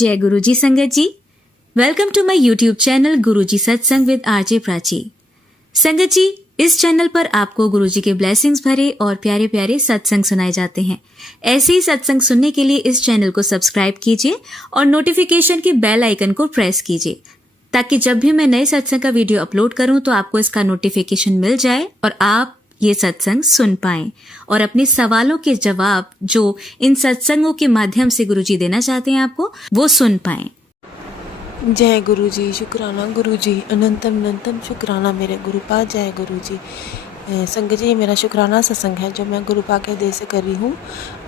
जय गुरुजी संगत ji, welcome to my YouTube channel Guruji Satsang with RJ Prachi. संगत जी, इस चैनल पर आपको गुरुजी के ब्लेसिंग्स भरे और प्यारे प्यारे सत्संग सुनाए जाते हैं। ऐसे ही सत्संग सुनने के लिए इस चैनल को सब्सक्राइब कीजिए और नोटिफिकेशन के बेल आइकन को प्रेस कीजिए, ताकि जब भी मैं नए सत्संग का वीडियो अपलोड करूं तो आपको इसका नोटिफिकेशन मिल जाए और आप ये सत्संग सुन पाएं और अपने सवालों के जवाब जो इन सत्संगों के माध्यम से गुरुजी देना चाहते हैं आपको, वो सुन पाएं। जय गुरु जी, शुक्राना गुरु जी, अनंतम अनंतम शुक्राना मेरे गुरुपा। जय गुरु जी। संगत जी, ये मेरा शुक्राना सत्संग है जो मैं गुरुपा के देह से कर रही हूँ।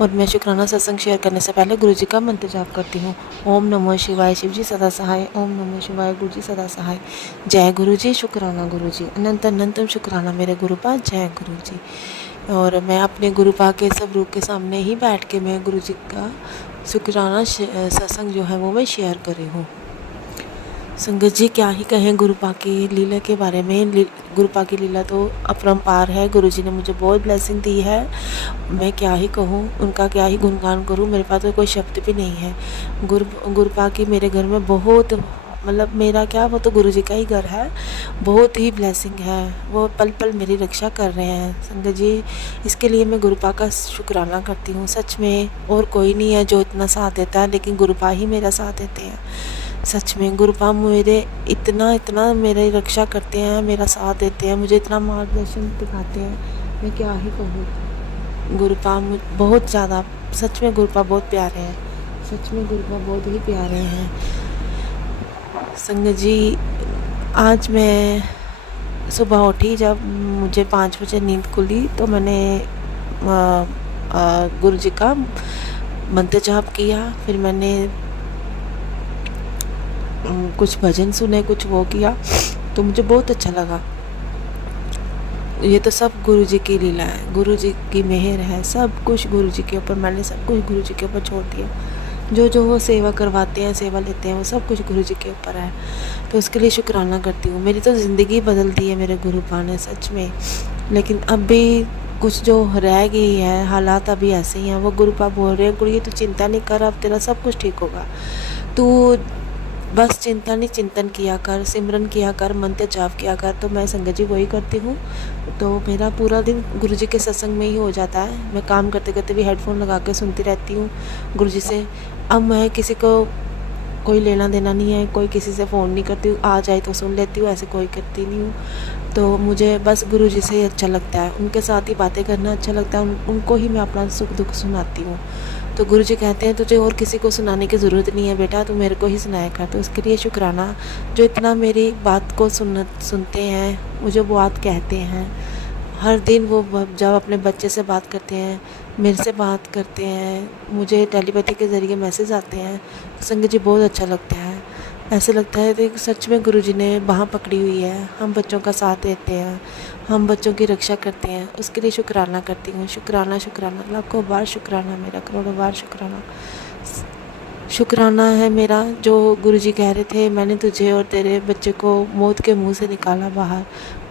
और मैं शुक्राना सत्संग शेयर करने से पहले गुरु जी का मंत्र जाप करती हूँ। ओम नमो शिवाय, शिव जी सदा सहाय। ओम नमो शिवाय, गुरु जी सदा सहाय। जय गुरु जी, शुक्राना गुरु जी, अनंत अनंतम शुक्राना मेरे गुरुपा। जय गुरु जी। और मैं अपने गुरुपा के सब रूप के सामने ही बैठ के मैं गुरु जी का शुक्राना सत्संग जो है वो मैं शेयर कर रही हूँ। संगत जी, क्या ही कहें गुरुपा की लीला के बारे में। गुरुपा की लीला तो अपरंपार है। गुरुजी ने मुझे बहुत ब्लेसिंग दी है। मैं क्या ही कहूँ, उनका क्या ही गुणगान करूँ, मेरे पास तो कोई शब्द भी नहीं है। गुरुपा की मेरे घर में बहुत, मतलब मेरा क्या, वो तो गुरुजी का ही घर है। बहुत ही ब्लेसिंग है, वो पल पल मेरी रक्षा कर रहे हैं। संगत जी, इसके लिए मैं गुरुपा का शुक्राना करती हूँ। सच में और कोई नहीं है जो इतना साथ देता है, लेकिन गुरुपा ही मेरा साथ देते हैं। सच में गुरुपा मेरे इतना मेरी रक्षा करते हैं, मेरा साथ देते हैं, मुझे इतना मार्गदर्शन दिखाते हैं। मैं क्या ही कहूँ। गुरुपा बहुत ज़्यादा, सच में गुरुपा बहुत प्यारे हैं। सच में गुरुपा बहुत ही प्यारे हैं। संगत जी, आज मैं सुबह उठी, जब मुझे 5 बजे नींद खुली तो मैंने गुरु जी का मंत्र जाप किया। फिर मैंने कुछ भजन सुने, कुछ वो किया, तो मुझे बहुत अच्छा लगा। ये तो सब गुरु जी की लीला है, गुरु जी की मेहर है। सब कुछ गुरु जी के ऊपर, मैंने सब कुछ गुरु जी के ऊपर छोड़ दिया। जो वो सेवा करवाते हैं, सेवा लेते हैं, वो सब कुछ गुरु जी के ऊपर है। तो उसके लिए शुक्राना करती हूँ। मेरी तो ज़िंदगी बदल दी है मेरे गुरुपा ने, सच में। लेकिन अब भी कुछ जो रह गई है, हालात अभी ऐसे ही हैं। वो गुरुपा बोल रहे हैं, गुरु तू चिंता नहीं कर, अब तेरा सब कुछ ठीक होगा। तू बस चिंतन किया कर, सिमरन किया कर, मंत्र जाप किया कर। तो मैं संगत जी वही करती हूँ। तो मेरा पूरा दिन गुरु जी के सत्संग में ही हो जाता है। मैं काम करते करते भी हेडफोन लगा के सुनती रहती हूँ गुरु जी से। अब मैं किसी को कोई लेना देना नहीं है, कोई किसी से फ़ोन नहीं करती हूँ। आ जाए तो सुन लेती हूँ, ऐसे कोई करती नहीं हूँ। तो मुझे बस गुरु जी से ही अच्छा लगता है, उनके साथ ही बातें करना अच्छा लगता है। उनको ही मैं अपना सुख दुख सुनाती हूँ। तो गुरु जी कहते हैं, तुझे और किसी को सुनाने की ज़रूरत नहीं है बेटा, तू मेरे को ही सुनाया कर। तो उसके लिए शुक्राना, जो इतना मेरी बात को सुनते हैं, मुझे वो बात कहते हैं। हर दिन वो जब अपने बच्चे से बात करते हैं, मेरे से बात करते हैं, मुझे टेलीपैथी के ज़रिए मैसेज आते हैं। संगत जी, बहुत अच्छा लगता है। ऐसे लगता है कि सच में गुरु जी ने बाँह पकड़ी हुई है। हम बच्चों का साथ देते हैं, हम बच्चों की रक्षा करते हैं। उसके लिए शुक्राना करती हूँ। शुक्राना शुक्राना, लाखों बार शुक्राना मेरा, करोड़ों बार शुक्राना। शुक्राना है मेरा, जो गुरु जी कह रहे थे, मैंने तुझे और तेरे बच्चे को मौत के मुंह से निकाला बाहर।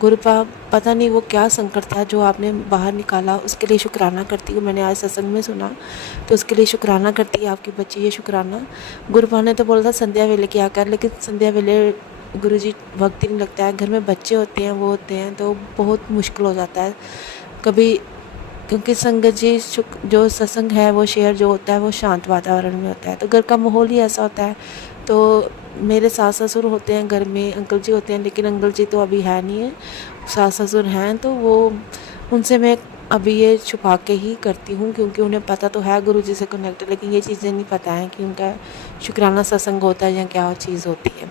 गुरुपा, पता नहीं वो क्या संकट था जो आपने बाहर निकाला, उसके लिए शुक्राना करती हूँ। मैंने आज सत्संग में सुना, तो उसके लिए शुक्राना करती है आपकी बच्ची। ये शुक्राना गुरुपा ने तो बोला था संध्या वेले किया कर, लेकिन संध्या वेले गुरु जी वक्त ही नहीं लगता है। घर में बच्चे होते हैं, वो होते हैं, तो बहुत मुश्किल हो जाता है कभी। क्योंकि संगत जी, जो सत्संग है, वो शेयर जो होता है, वो शांत वातावरण में होता है, तो घर का माहौल ही ऐसा होता है। तो मेरे सास ससुर होते हैं घर में, अंकल जी होते हैं, लेकिन अंकल जी तो अभी है नहीं है, सास ससुर हैं। तो वो उनसे मैं अभी ये छुपा के ही करती हूँ, क्योंकि उन्हें पता तो है गुरु जी से कनेक्ट, लेकिन ये चीज़ें नहीं पता है कि उनका शुक्राना सत्संग होता है या क्या चीज़ होती है।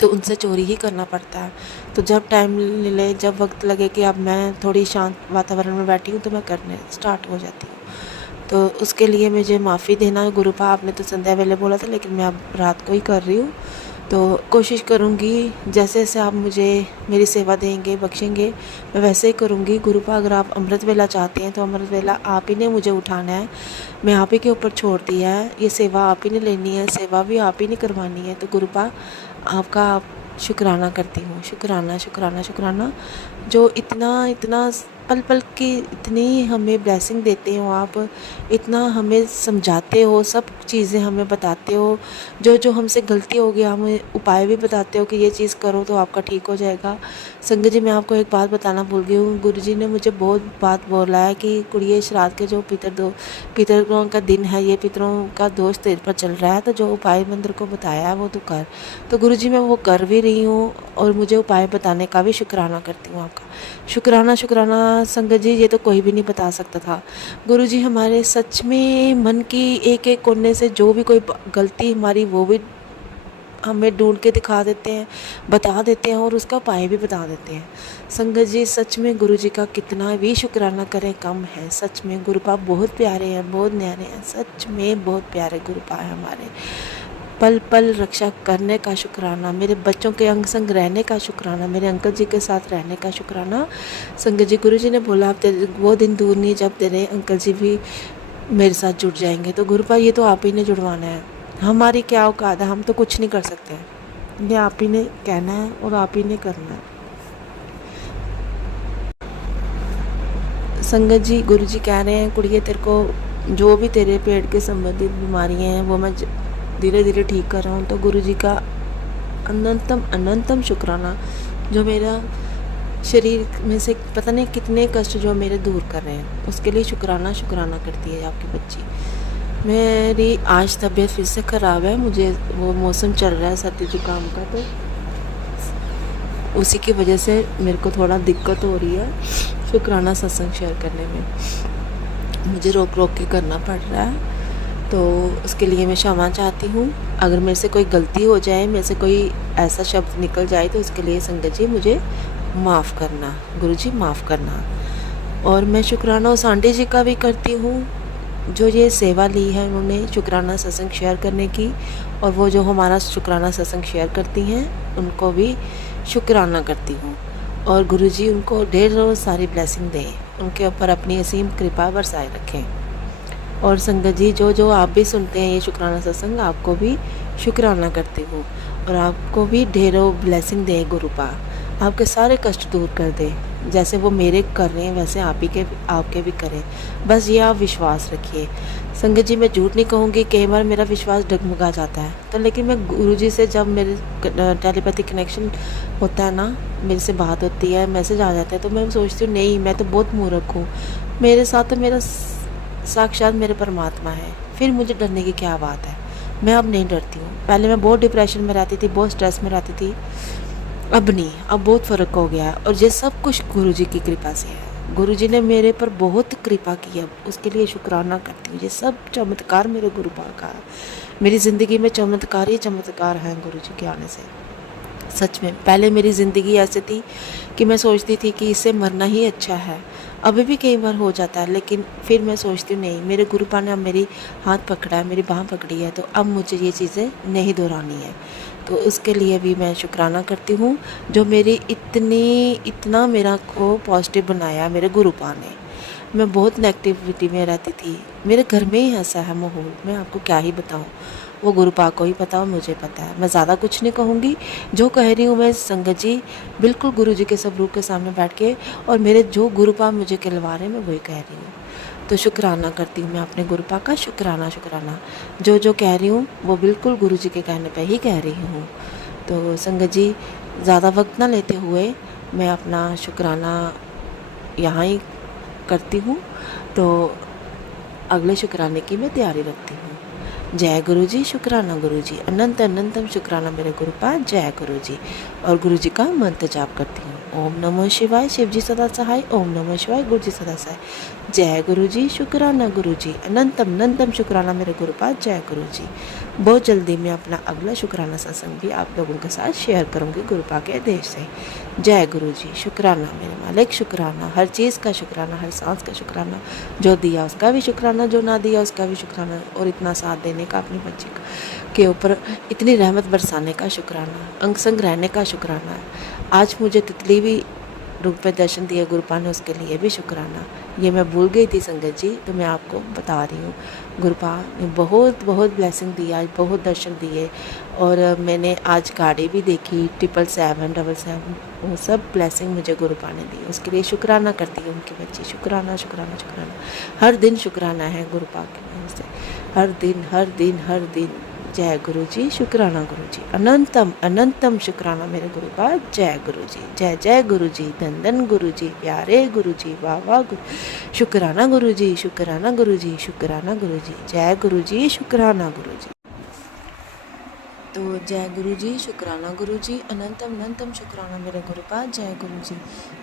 तो उनसे चोरी ही करना पड़ता है। तो जब टाइम मिले, जब वक्त लगे कि अब मैं थोड़ी शांत वातावरण में बैठी हूँ, तो मैं करने स्टार्ट हो जाती हूँ। तो उसके लिए मुझे माफ़ी देना गुरुपा। आपने तो संध्या वेले बोला था, लेकिन मैं अब रात को ही कर रही हूँ। तो कोशिश करूँगी जैसे जैसे आप मुझे मेरी सेवा देंगे, बख्शेंगे, मैं वैसे ही करूँगी। गुरुपा, अगर आप अमृत वेला चाहते हैं तो अमृत वेला आप ही ने मुझे उठाना है, मैं आप ही के ऊपर छोड़ दिया है। ये सेवा आप ही ने लेनी है, सेवा भी आप ही ने करवानी है। तो गुरुपा, आपका शुक्राना करती हूँ। शुक्राना शुक्राना शुक्राना, जो इतना पल पल की इतनी हमें ब्लेसिंग देते हो आप, इतना हमें समझाते हो, सब चीज़ें हमें बताते हो, जो जो हमसे गलती हो गया हमें उपाय भी बताते हो कि ये चीज़ करो तो आपका ठीक हो जाएगा। संगत जी, मैं आपको एक बात बताना भूल गई हूँ। गुरुजी ने मुझे बहुत बात बोला है कि कुड़िए, श्राद्ध के जो पितरों का दिन है, ये पितरों का दोष तेरे पर चल रहा है, तो जो उपाय मंत्र को बताया है वो तू कर। तो गुरुजी मैं वो कर भी रही हूँ और मुझे उपाय बताने का भी शुक्राना करती हूँ आपका। शुक्राना शुक्राना संगत जी, ये तो कोई भी नहीं बता सकता था। गुरुजी हमारे सच में मन की एक एक कोने से जो भी कोई गलती हमारी, वो भी हमें ढूंढ के दिखा देते हैं, बता देते हैं और उसका उपाय भी बता देते हैं। संगत जी, सच में गुरुजी का कितना भी शुक्राना करें कम है। सच में गुरुपा बहुत प्यारे हैं, बहुत न्यारे हैं, सच में बहुत प्यारे गुरुपा है हमारे। पल पल रक्षा करने का शुक्राना, मेरे बच्चों के अंग संग रहने का शुक्राना, मेरे अंकल जी के साथ रहने का शुक्राना। संगत जी, गुरुजी ने बोला अब तेरे वो दिन दूर नहीं जब तेरे अंकल जी भी मेरे साथ जुड़ जाएंगे। तो गुरुपा ये तो आप ही ने जुड़वाना है, हमारी क्या औकात है, हम तो कुछ नहीं कर सकते हैं। ये आप ही ने कहना है और आप ही ने करना है। संगत जी, गुरुजी कह रहे हैं कुड़िए, तेरे को जो भी तेरे पेट के संबंधित बीमारियां हैं वो मैं धीरे धीरे ठीक कर रहा हूँ। तो गुरुजी का अनंतम अनंतम शुक्राना, जो मेरा शरीर में से पता नहीं कितने कष्ट जो मेरे दूर कर रहे हैं, उसके लिए शुक्राना शुक्राना करती है आपकी बच्ची। मेरी आज तबीयत फिर से ख़राब है, मुझे वो मौसम चल रहा है सर्दी जुकाम का, तो उसी की वजह से मेरे को थोड़ा दिक्कत हो रही है शुक्राना सत्संग शेयर करने में, मुझे रोक रोक के करना पड़ रहा है। तो उसके लिए मैं क्षमा चाहती हूँ। अगर मेरे से कोई गलती हो जाए, मेरे से कोई ऐसा शब्द निकल जाए, तो उसके लिए संगत जी मुझे माफ़ करना, गुरुजी माफ़ करना। और मैं शुक्राना उस आंटी जी का भी करती हूँ जो ये सेवा ली है उन्होंने शुक्राना सत्संग शेयर करने की, और वो जो हमारा शुक्राना सत्संग शेयर करती हैं उनको भी शुक्राना करती हूँ। और गुरुजी उनको ढेरों सारी ब्लेसिंग दें, उनके ऊपर अपनी असीम कृपा बरसाए रखें। और संगत जी, जो जो आप भी सुनते हैं ये शुक्राना सत्संग, आपको भी शुक्राना करती हूँ और आपको भी ढेरों ब्लेसिंग दें गुरुपा, आपके सारे कष्ट दूर कर दें। जैसे वो मेरे कर रहे हैं वैसे आपके भी करें, बस ये आप विश्वास रखिए। संगत जी, मैं झूठ नहीं कहूँगी, कई बार मेरा विश्वास डगमगा जाता है, तो लेकिन मैं गुरुजी से जब मेरे टेलीपैथी कनेक्शन होता है ना, मेरे से बात होती है, मैसेज आ जाता है, तो मैं सोचती हूँ नहीं, मैं तो बहुत मूर्ख हूँ, मेरे साथ तो मेरा साक्षात मेरे परमात्मा है, फिर मुझे डरने की क्या बात है। मैं अब नहीं डरती हूँ। पहले मैं बहुत डिप्रेशन में रहती थी, बहुत स्ट्रेस में रहती थी, अब नहीं, अब बहुत फ़र्क हो गया है। और ये सब कुछ गुरुजी की कृपा से है, गुरुजी ने मेरे पर बहुत कृपा की है, उसके लिए शुक्राना करती हूँ। ये सब चमत्कार मेरे गुरुपा का है, मेरी ज़िंदगी में चमत्कार ही चमत्कार हैं गुरुजी के आने से। सच में पहले मेरी ज़िंदगी ऐसी थी कि मैं सोचती थी कि इससे मरना ही अच्छा है, अभी भी कई बार हो जाता है, लेकिन फिर मैं सोचती हूँ नहीं, मेरे गुरुपा ने अब मेरी हाथ पकड़ा है, मेरी बाँह पकड़ी है, तो अब मुझे ये चीज़ें नहीं दोहरानी है। तो उसके लिए भी मैं शुक्राना करती हूँ, जो मेरी इतना मेरा को पॉजिटिव बनाया मेरे गुरुपा ने। मैं बहुत नेगेटिविटी में रहती थी, मेरे घर में ही ऐसा है माहौल, मैं आपको क्या ही बताऊँ, वो गुरुपा को ही पता और मुझे पता है। मैं ज़्यादा कुछ नहीं कहूँगी, जो कह रही हूँ मैं संगत जी बिल्कुल गुरुजी के स्वरूप के सामने बैठ के, और मेरे जो गुरुपा मुझे कहलवा रहे हैं मैं वही कह रही हूँ। तो शुक्राना करती हूँ मैं अपने गुरुपा का, शुक्राना शुक्राना, जो जो कह रही हूँ वो बिल्कुल गुरुजी के कहने पे ही कह रही हूँ। तो संगत जी, ज़्यादा वक्त ना लेते हुए मैं अपना शुक्राना यहाँ ही करती हूँ, तो अगले शुक्राने की मैं तैयारी रखती हूँ। जय गुरुजी, शुक्राना गुरुजी, अनंत अनंतम शुक्राना मेरे गुरुपा, जय गुरुजी। और गुरुजी का मंत्र जाप करती हूँ, ओम नमः शिवाय, शिव जी सदा सहाय, ओम नमः शिवाय, गुरु जी सदा सहाय। जय गुरुजी, शुक्राना गुरुजी, अनंतम अनंतम शुक्राना मेरे गुरुपा, जय गुरुजी। बहुत जल्दी मैं अपना अगला शुक्राना सत्संग भी आप लोगों के साथ शेयर करूँगी गुरुपा के आदेश से। जय गुरुजी, शुक्राना मेरे मालिक, शुक्राना, हर चीज़ का शुक्राना, हर सांस का शुक्राना, जो दिया उसका भी शुक्राना, जो ना दिया उसका भी शुक्राना, और इतना साथ देने का अपनी बच्ची के ऊपर इतनी रहमत बरसाने का शुक्राना, अंग संग रहने का शुक्राना। आज मुझे तितली भी रूप में दर्शन दिया गुरुपा ने, उसके लिए भी शुक्राना। ये मैं भूल गई थी संगत जी, तो मैं आपको बता रही हूँ। गुरुपा ने बहुत बहुत ब्लेसिंग दिया, बहुत दर्शन दिए। और मैंने आज गाड़ी भी देखी 777 वो सब ब्लेसिंग मुझे गुरुपा ने दी। उसके लिए शुक्राना करती है उनकी बच्ची, शुक्राना शुक्राना शुक्राना। हर दिन शुक्राना है गुरुपा की वजह से, हर दिन हर दिन हर दिन। जय गुरु जी, शुक्राना गुरु जी, अनंतम अनंतम शुक्राना मेरे गुरुपा। जय गुरु जी, जय जय गुरु जी, धन धन गुरु जी, प्यारे गुरु जी, वाह वाह गुरु, शुक्राना गुरु जी, शुक्राना गुरु जी, शुक्राना गुरु जी, जय गुरु जी, शुक्राना गुरु जी। तो जय गुरु जी, शुक्राना गुरु जी, अनंतम अनंतम शुक्राना मेरे गुरुपा। जय गुरु जी,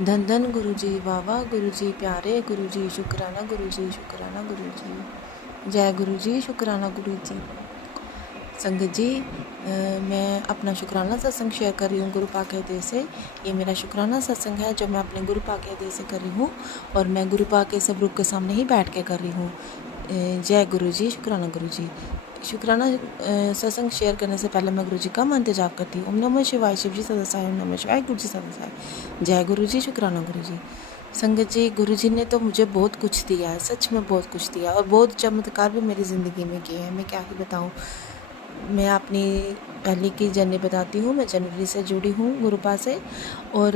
धन धन गुरु जी, वाह वाह गुरु जी, प्यारे गुरु जी, शुक्राना गुरु जी, शुक्राना गुरु जी, जय गुरु जी, शुक्राना गुरु जी। संगत जी, मैं अपना शुक्राना सत्संग शेयर कर रही हूँ गुरुपा के हृदय से। ये मेरा शुक्राना सत्संग है जो मैं अपने गुरुपा के हृदय से कर रही हूँ, और मैं गुरुपा के सब रूप के सामने ही बैठ के कर रही हूँ। जय गुरु जी, शुक्राना गुरु जी। शुक्राना सत्संग शेयर करने से पहले मैं गुरु जी का मंत्र जाप करती हूँ। ओम नमः शिवाय, शिव जी सदा साय, ओम नमः शिवाय, गुरु जी सदा साय। जय गुरु जी, शुक्राना गुरु जी। संगत जी, गुरु जी ने तो मुझे बहुत कुछ दिया है, सच में बहुत कुछ दिया, और बहुत चमत्कार भी मेरी ज़िंदगी में किए हैं। मैं क्या ही बताऊँ। मैं अपनी पहले की जर्नी बताती हूँ। मैं जनवरी से जुड़ी हूँ गुरुपा से, और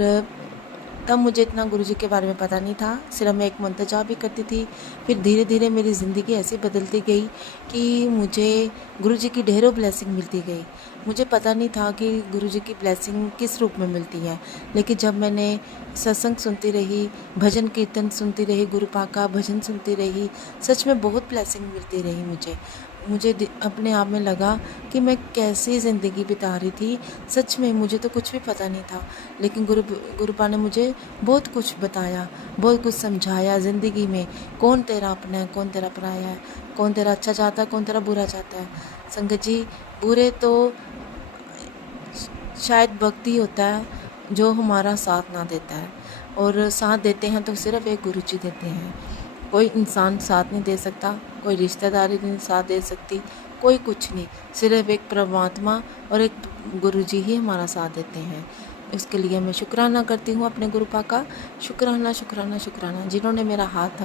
तब मुझे इतना गुरुजी के बारे में पता नहीं था। सिर्फ मैं एक मंत्र जाप भी करती थी। फिर धीरे धीरे मेरी ज़िंदगी ऐसी बदलती गई कि मुझे गुरुजी की ढेरों ब्लेसिंग मिलती गई। मुझे पता नहीं था कि गुरुजी की ब्लेसिंग किस रूप में मिलती है, लेकिन जब मैंने सत्संग सुनती रही, भजन कीर्तन सुनती रही, गुरुपा का भजन सुनती रही, सच में बहुत ब्लेसिंग मिलती रही मुझे अपने आप में लगा कि मैं कैसी ज़िंदगी बिता रही थी। सच में मुझे तो कुछ भी पता नहीं था, लेकिन गुरुपा ने मुझे बहुत कुछ बताया, बहुत कुछ समझाया। ज़िंदगी में कौन तेरा अपना है, कौन तेरा पराया है, कौन तेरा अच्छा चाहता है, कौन तेरा बुरा चाहता है। संगत जी, बुरे तो शायद भक्ति होता है जो हमारा साथ ना देता है, और साथ देते हैं तो सिर्फ एक गुरु जी देते हैं। कोई इंसान साथ नहीं दे सकता, कोई रिश्तेदारी नहीं साथ दे सकती, कोई कुछ नहीं, सिर्फ एक परमात्मा और एक गुरुजी ही हमारा साथ देते हैं। इसके लिए मैं शुक्राना करती हूँ अपने गुरुपा का। शुक्राना शुक्राना शुक्राना, जिन्होंने मेरा हाथ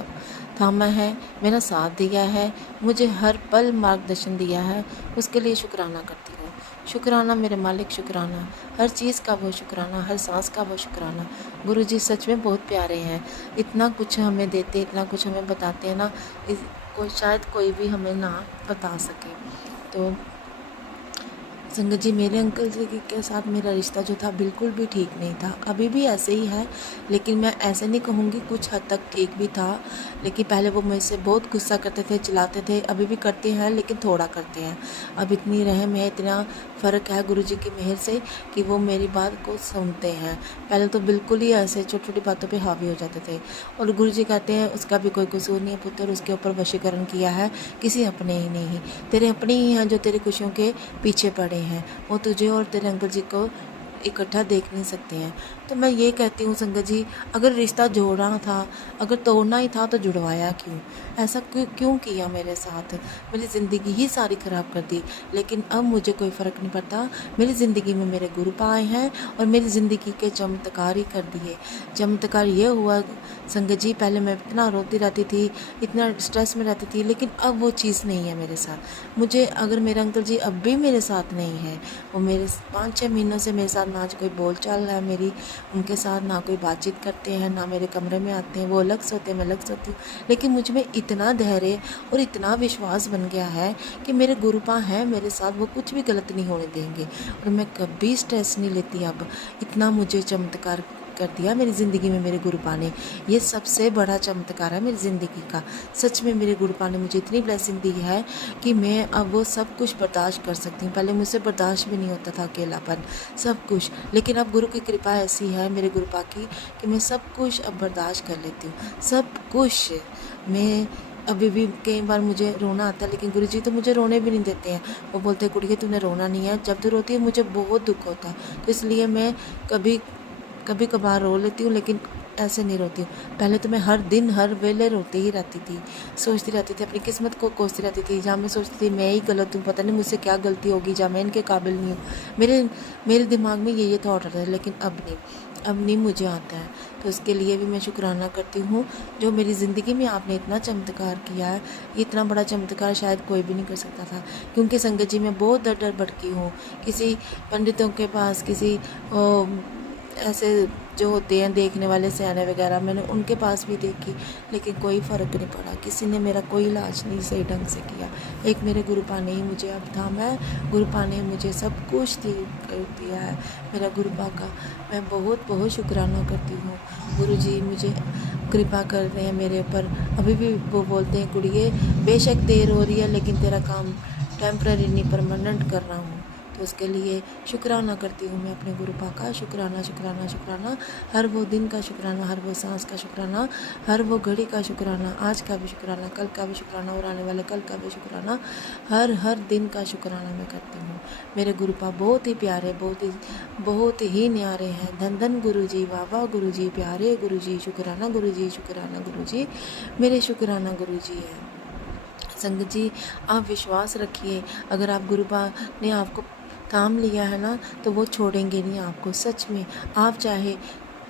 थामा है, मेरा साथ दिया है, मुझे हर पल मार्गदर्शन दिया है, उसके लिए शुक्राना करती हूँ। शुक्राना मेरे मालिक, शुक्राना हर चीज़ का वो शुक्राना, हर सांस का वो शुक्राना। गुरुजी सच में बहुत प्यारे हैं। इतना कुछ हमें देते, इतना कुछ हमें बताते हैं ना, शायद कोई भी हमें ना बता सके। तो संगत जी, मेरे अंकल जी के साथ मेरा रिश्ता जो था बिल्कुल भी ठीक नहीं था, अभी भी ऐसे ही है, लेकिन मैं ऐसे नहीं कहूँगी, कुछ हद तक ठीक भी था। लेकिन पहले वो मुझसे बहुत गुस्सा करते थे, चिल्लाते थे, अभी भी करते हैं लेकिन थोड़ा करते हैं। अब इतनी रहम है, इतना फ़र्क है गुरुजी की मेहर से कि वो मेरी बात को सुनते हैं। पहले तो बिल्कुल ही ऐसे छोटी छोटी बातों पे हावी हो जाते थे, और गुरुजी कहते हैं उसका भी कोई कसूर नहीं है पुत्र, उसके ऊपर वशीकरण किया है किसी अपने ही नहीं, तेरे अपने ही हैं जो तेरी खुशियों के पीछे पड़े हैं, वो तुझे और तेरे अंकल जी को इकट्ठा देख नहीं सकते हैं। तो मैं ये कहती हूँ संगत जी, अगर रिश्ता जोड़ना था, अगर तोड़ना ही था तो जुड़वाया क्यों? ऐसा क्यों किया मेरे साथ? मेरी ज़िंदगी ही सारी ख़राब कर दी। लेकिन अब मुझे कोई फ़र्क नहीं पड़ता, मेरी ज़िंदगी में मेरे गुरुपा आए हैं और मेरी ज़िंदगी के चमत्कार ही कर दिए। चमत्कार ये हुआ संगत जी, पहले मैं इतना रोती रहती थी, इतना स्ट्रेस में रहती थी, लेकिन अब वो चीज़ नहीं है मेरे साथ। मुझे अगर मेरे अंकल जी अब भी मेरे साथ नहीं है, वो मेरे 5-6 महीनों से मेरे साथ ना कोई बोल चाल है मेरी उनके साथ, ना कोई बातचीत करते हैं, ना मेरे कमरे में आते हैं, वो अलग सोते हैं, मैं अलग सोती हूँ, लेकिन मुझ में इतना धैर्य और इतना विश्वास बन गया है कि मेरे गुरुपा हैं मेरे साथ, वो कुछ भी गलत नहीं होने देंगे, और मैं कभी स्ट्रेस नहीं लेती। अब इतना मुझे चमत्कार कर दिया मेरी ज़िंदगी में मेरे गुरुपा ने, ये सबसे बड़ा चमत्कार है मेरी ज़िंदगी का। सच में मेरे गुरुपा ने मुझे इतनी ब्लेसिंग दी है कि मैं अब वो सब कुछ बर्दाश्त कर सकती हूँ। पहले मुझसे बर्दाश्त भी नहीं होता था, अकेलापन, सब कुछ, लेकिन अब गुरु की कृपा ऐसी है मेरे गुरुपा की कि मैं सब कुछ अब बर्दाश्त कर लेती हूँ, सब कुछ। मैं अभी भी कई बार मुझे रोना आता है, लेकिन गुरुजी तो मुझे रोने भी नहीं देते हैं। वो बोलते हैं कुड़िए तूने रोना नहीं है, जब तू रोती है मुझे बहुत दुख होता है, तो इसलिए मैं कभी कभार रो लेती हूँ, लेकिन ऐसे नहीं रोती हूँ। पहले तो मैं हर दिन हर वेले रोती ही रहती थी, सोचती रहती थी, अपनी किस्मत को कोसती रहती थी। जहाँ मैं सोचती थी मैं ही गलत हूँ, पता नहीं मुझसे क्या गलती होगी, जहाँ मैं इनके काबिल नहीं हूँ, मेरे दिमाग में ये थॉट आता है। लेकिन अब नहीं, अब नहीं मुझे आता है। तो उसके लिए भी मैं शुक्राना करती हूँ जो मेरी ज़िंदगी में आपने इतना चमत्कार किया है। इतना बड़ा चमत्कार शायद कोई भी नहीं कर सकता था, क्योंकि संगत जी मैं बहुत दर दर भटकी हूँ, किसी पंडितों के पास, किसी ऐसे जो होते हैं देखने वाले सयाने वगैरह, मैंने उनके पास भी देखी, लेकिन कोई फ़र्क नहीं पड़ा। किसी ने मेरा कोई इलाज नहीं सही ढंग से किया। एक मेरे गुरुपा ने ही मुझे अब थामा है। गुरुपा ने मुझे सब कुछ कर दिया है। मेरा गुरुपा का मैं बहुत बहुत शुक्राना करती हूँ। गुरुजी मुझे कृपा कर रहे हैं मेरे ऊपर। अभी भी वो बोलते हैं, कुड़िए बेशक देर हो रही है लेकिन तेरा काम टेम्पररी नहीं परमानेंट कर रहा हूँ। तो उसके लिए शुक्राना करती हूँ मैं अपने गुरुपा का। शुक्राना शुक्राना शुक्राना, हर वो दिन का शुक्राना, हर वो सांस का शुक्राना, हर वो घड़ी का शुक्राना, आज का भी शुक्राना, कल का भी शुक्राना और आने वाले कल का भी शुक्राना, हर दिन का शुक्राना मैं करती हूँ। मेरे गुरुपा बहुत ही प्यारे, बहुत ही न्यारे हैं। धन धन गुरुजी, वाह वाह गुरुजी, प्यारे गुरुजी, शुक्राना गुरुजी, शुक्राना गुरुजी, मेरे शुक्राना गुरुजी है। संगत जी आप विश्वास रखिए, अगर आप गुरुपा ने आपको थाम लिया है ना, तो वो छोड़ेंगे नहीं आपको। सच में आप चाहे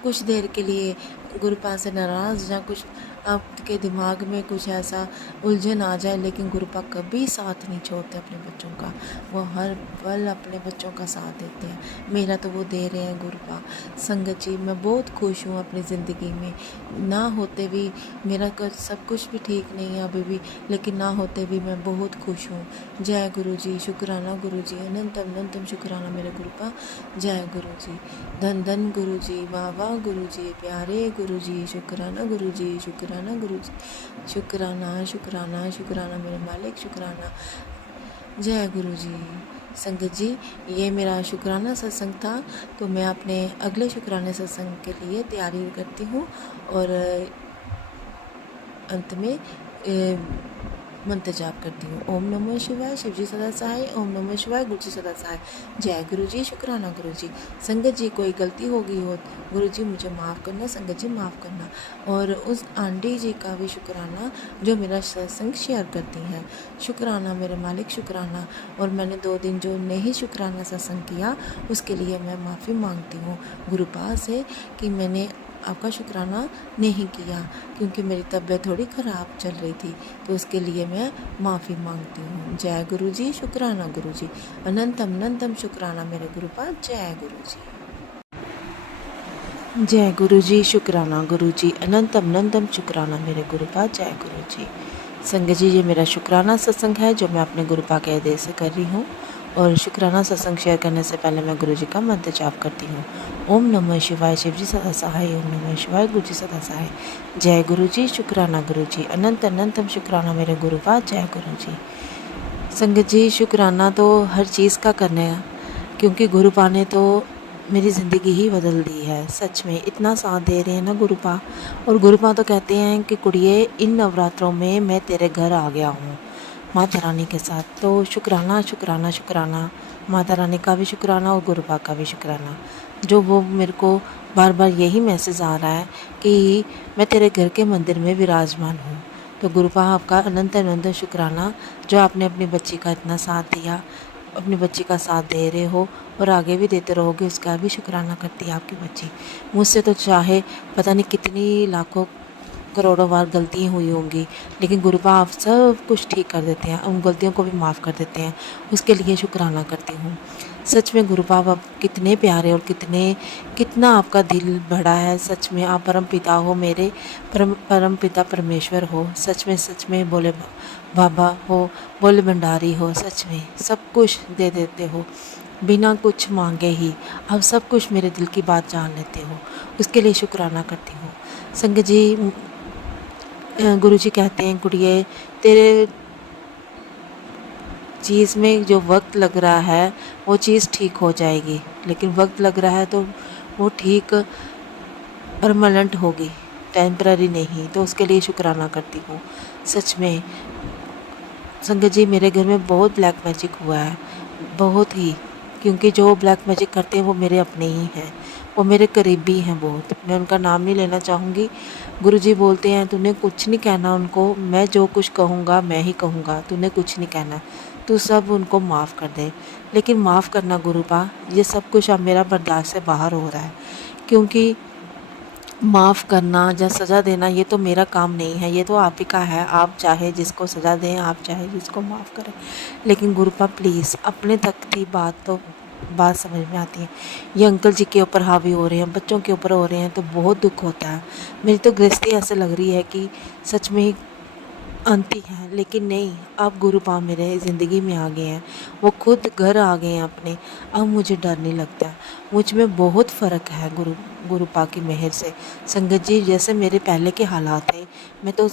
कुछ देर के लिए गुरुपा से नाराज़ या कुछ आपके दिमाग में कुछ ऐसा उलझन आ जाए, लेकिन गुरुपा कभी साथ नहीं छोड़ते अपने बच्चों का। वो हर पल अपने बच्चों का साथ देते हैं। मेरा तो वो दे रहे हैं गुरुपा। संगत जी मैं बहुत खुश हूँ अपनी ज़िंदगी में। ना होते भी मेरा सब कुछ भी ठीक नहीं है अभी भी, लेकिन ना होते भी मैं बहुत खुश हूँ। जय गुरु जी, शुक्राना गुरु जी, अनंतम अनंतम शुक्राना मेरे गुरुपा। जय गुरु जी, धन धन गुरु जी, वाह वाह गुरु जी, प्यारे गुरु जी, शुक्राना गुरु जी, शुक्राना गुरु जी, शुक्राना शुक्राना शुक्राना मेरे मालिक, शुक्राना। जय गुरु जी। संगत जी ये मेरा शुक्राना सत्संग था, तो मैं अपने अगले शुक्राने सत्संग के लिए तैयारी करती हूँ और अंत में मंत्र जाप करती हूँ। ओम नमः शिवाय, शिवजी सदा सहाय। ओम नमः शिवाय, गुरु जी सदा सहाय। जय गुरु जी, शुक्राना गुरु जी। संगत जी कोई गलती हो गई हो, गुरु जी मुझे माफ़ करना, संगत जी माफ़ करना। और उस आंटी जी का भी शुक्राना जो मेरा सत्संग शेयर करती हैं। शुक्राना मेरे मालिक, शुक्राना। और मैंने 2 दिन जो नहीं शुक्राना सत्संग किया, उसके लिए मैं माफ़ी मांगती हूँ गुरुपा से कि मैंने आपका शुक्राना नहीं किया, क्योंकि मेरी तबीयत थोड़ी ख़राब चल रही थी, तो उसके लिए मैं माफ़ी मांगती हूँ। जय गुरु जी, शुक्राना गुरु जी, अनंतम अनंतम शुक्राना मेरे गुरुपा। जय गुरु जी। जय गुरु जी, शुक्राना गुरु जी, अनंतम अनंतम शुक्राना मेरे गुरुपा। जय गुरु जी। संगत जी ये मेरा शुक्राना सत्संग है जो मैं अपने गुरुपा के आदेश से कर रही हूँ। और शुक्राना सत्संग शेयर करने से पहले मैं गुरु जी का मंत्र जाप करती हूँ। ओम नमः शिवाय, शिवजी सदा सहाय। ओम नमः शिवाय, गुरु जी सदा सहाय। जय गुरु जी, शुक्राना गुरु जी, अनंत अनंतम शुक्राना मेरे गुरुपा। जय गुरु जी। संगत जी शुक्राना तो हर चीज़ का करने का, क्योंकि गुरुपा ने तो मेरी ज़िंदगी ही बदल दी है। सच में इतना साथ दे रहे हैं ना गुरुपा। और गुरुपा तो कहते हैं कि कुड़िए इन नवरात्रों में मैं तेरे घर आ गया हूँ माता रानी के साथ। तो शुक्राना शुक्राना शुक्राना, माता रानी का भी शुक्राना और गुरुपा का भी शुक्राना, जो वो मेरे को बार बार यही मैसेज आ रहा है कि मैं तेरे घर के मंदिर में विराजमान हूँ। तो गुरुपा आपका अनंत अनंत शुक्राना, जो आपने अपनी बच्ची का इतना साथ दिया, अपनी बच्ची का साथ दे रहे हो और आगे भी देते रहोगे, उसका भी शुक्राना करती है आपकी बच्ची। मुझसे तो चाहे पता नहीं कितनी लाखों करोड़ों बार गलतियाँ हुई होंगी, लेकिन गुरुपा आप सब कुछ ठीक कर देते हैं, उन गलतियों को भी माफ़ कर देते हैं। उसके लिए शुक्राना करती हूँ। सच में गुरुपा आप कितने प्यारे और कितना आपका दिल बड़ा है। सच में आप परम पिता हो, मेरे परम पिता परमेश्वर हो। सच में बोले बाबा हो, बोले भंडारी हो। सच में सब कुछ दे देते हो बिना कुछ मांगे ही। आप सब कुछ मेरे दिल की बात जान लेते हो, उसके लिए शुक्राना करती हूँ। संगत जी गुरुजी कहते हैं कुड़िए तेरे चीज़ में जो वक्त लग रहा है वो चीज़ ठीक हो जाएगी, लेकिन वक्त लग रहा है तो वो ठीक परमानेंट होगी, टेम्पररी नहीं। तो उसके लिए शुक्राना करती हूँ। सच में संगत जी मेरे घर में बहुत ब्लैक मैजिक हुआ है, बहुत ही, क्योंकि जो ब्लैक मैजिक करते हैं वो मेरे अपने ही हैं, वो मेरे करीबी हैं बहुत। मैं उनका नाम नहीं लेना चाहूँगी। गुरुजी बोलते हैं तूने कुछ नहीं कहना उनको, मैं जो कुछ कहूँगा मैं ही कहूँगा, तूने कुछ नहीं कहना, तू सब उनको माफ़ कर दे। लेकिन माफ़ करना गुरुपा, ये सब कुछ अब मेरा बर्दाश्त से बाहर हो रहा है, क्योंकि माफ़ करना या सज़ा देना ये तो मेरा काम नहीं है, ये तो आप ही का है। आप चाहे जिसको सज़ा दें, आप चाहे जिसको माफ़ करें, लेकिन गुरुपा प्लीज़ अपने तक की बात समझ में आती है। ये अंकल जी के ऊपर हावी हो रहे हैं, बच्चों के ऊपर हो रहे हैं, तो बहुत दुख होता है। मेरी तो गृहस्थी ऐसे लग रही है कि सच में ही अंत ही है, लेकिन नहीं, अब गुरुपा मेरे ज़िंदगी में आ गए हैं, वो खुद घर आ गए हैं अपने। अब मुझे डर नहीं लगता है, मुझ में बहुत फ़र्क है गुरुपा की मेहर से। संगत जी, जैसे मेरे पहले के हालात थे, मैं तो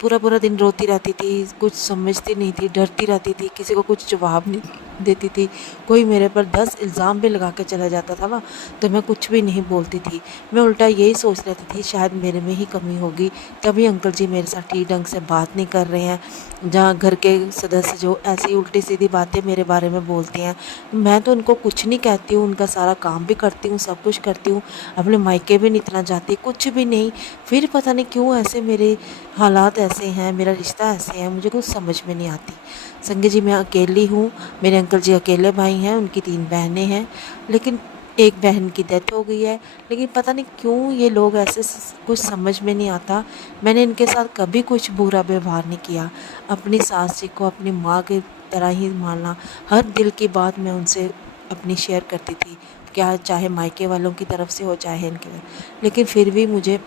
पूरा पूरा दिन रोती रहती थी, कुछ समझती नहीं थी, डरती रहती थी, किसी को कुछ जवाब नहीं देती थी। कोई मेरे पर 10 इल्ज़ाम भी लगा के चला जाता था ना, तो मैं कुछ भी नहीं बोलती थी। मैं उल्टा यही सोच रहती थी शायद मेरे में ही कमी होगी, तभी अंकल जी मेरे साथ ठीक ढंग से बात नहीं कर रहे हैं। जहाँ घर के सदस्य जो ऐसी उल्टी सीधी बातें मेरे बारे में बोलते हैं, मैं तो उनको कुछ नहीं कहती हूँ, उनका सारा काम भी करती हूँ, सब कुछ करती हूँ, अपने मायके भी नहीं इतना जाती, कुछ भी नहीं। फिर पता नहीं क्यों ऐसे मेरे हालात ऐसे हैं, मेरा रिश्ता ऐसे है, मुझे कुछ समझ में नहीं आती। संगत जी, मैं अकेली हूँ, मेरे अंकल जी अकेले भाई हैं, उनकी 3 बहनें हैं, लेकिन एक बहन की डेथ हो गई है। लेकिन पता नहीं क्यों ये लोग ऐसे कुछ समझ में नहीं आता। मैंने इनके साथ कभी कुछ बुरा व्यवहार नहीं किया, अपनी सास जी को अपनी माँ की तरह ही मानना, हर दिल की बात मैं उनसे अपनी शेयर करती थी, क्या चाहे मायके वालों की तरफ से हो चाहे इनके। लेकिन फिर भी मुझे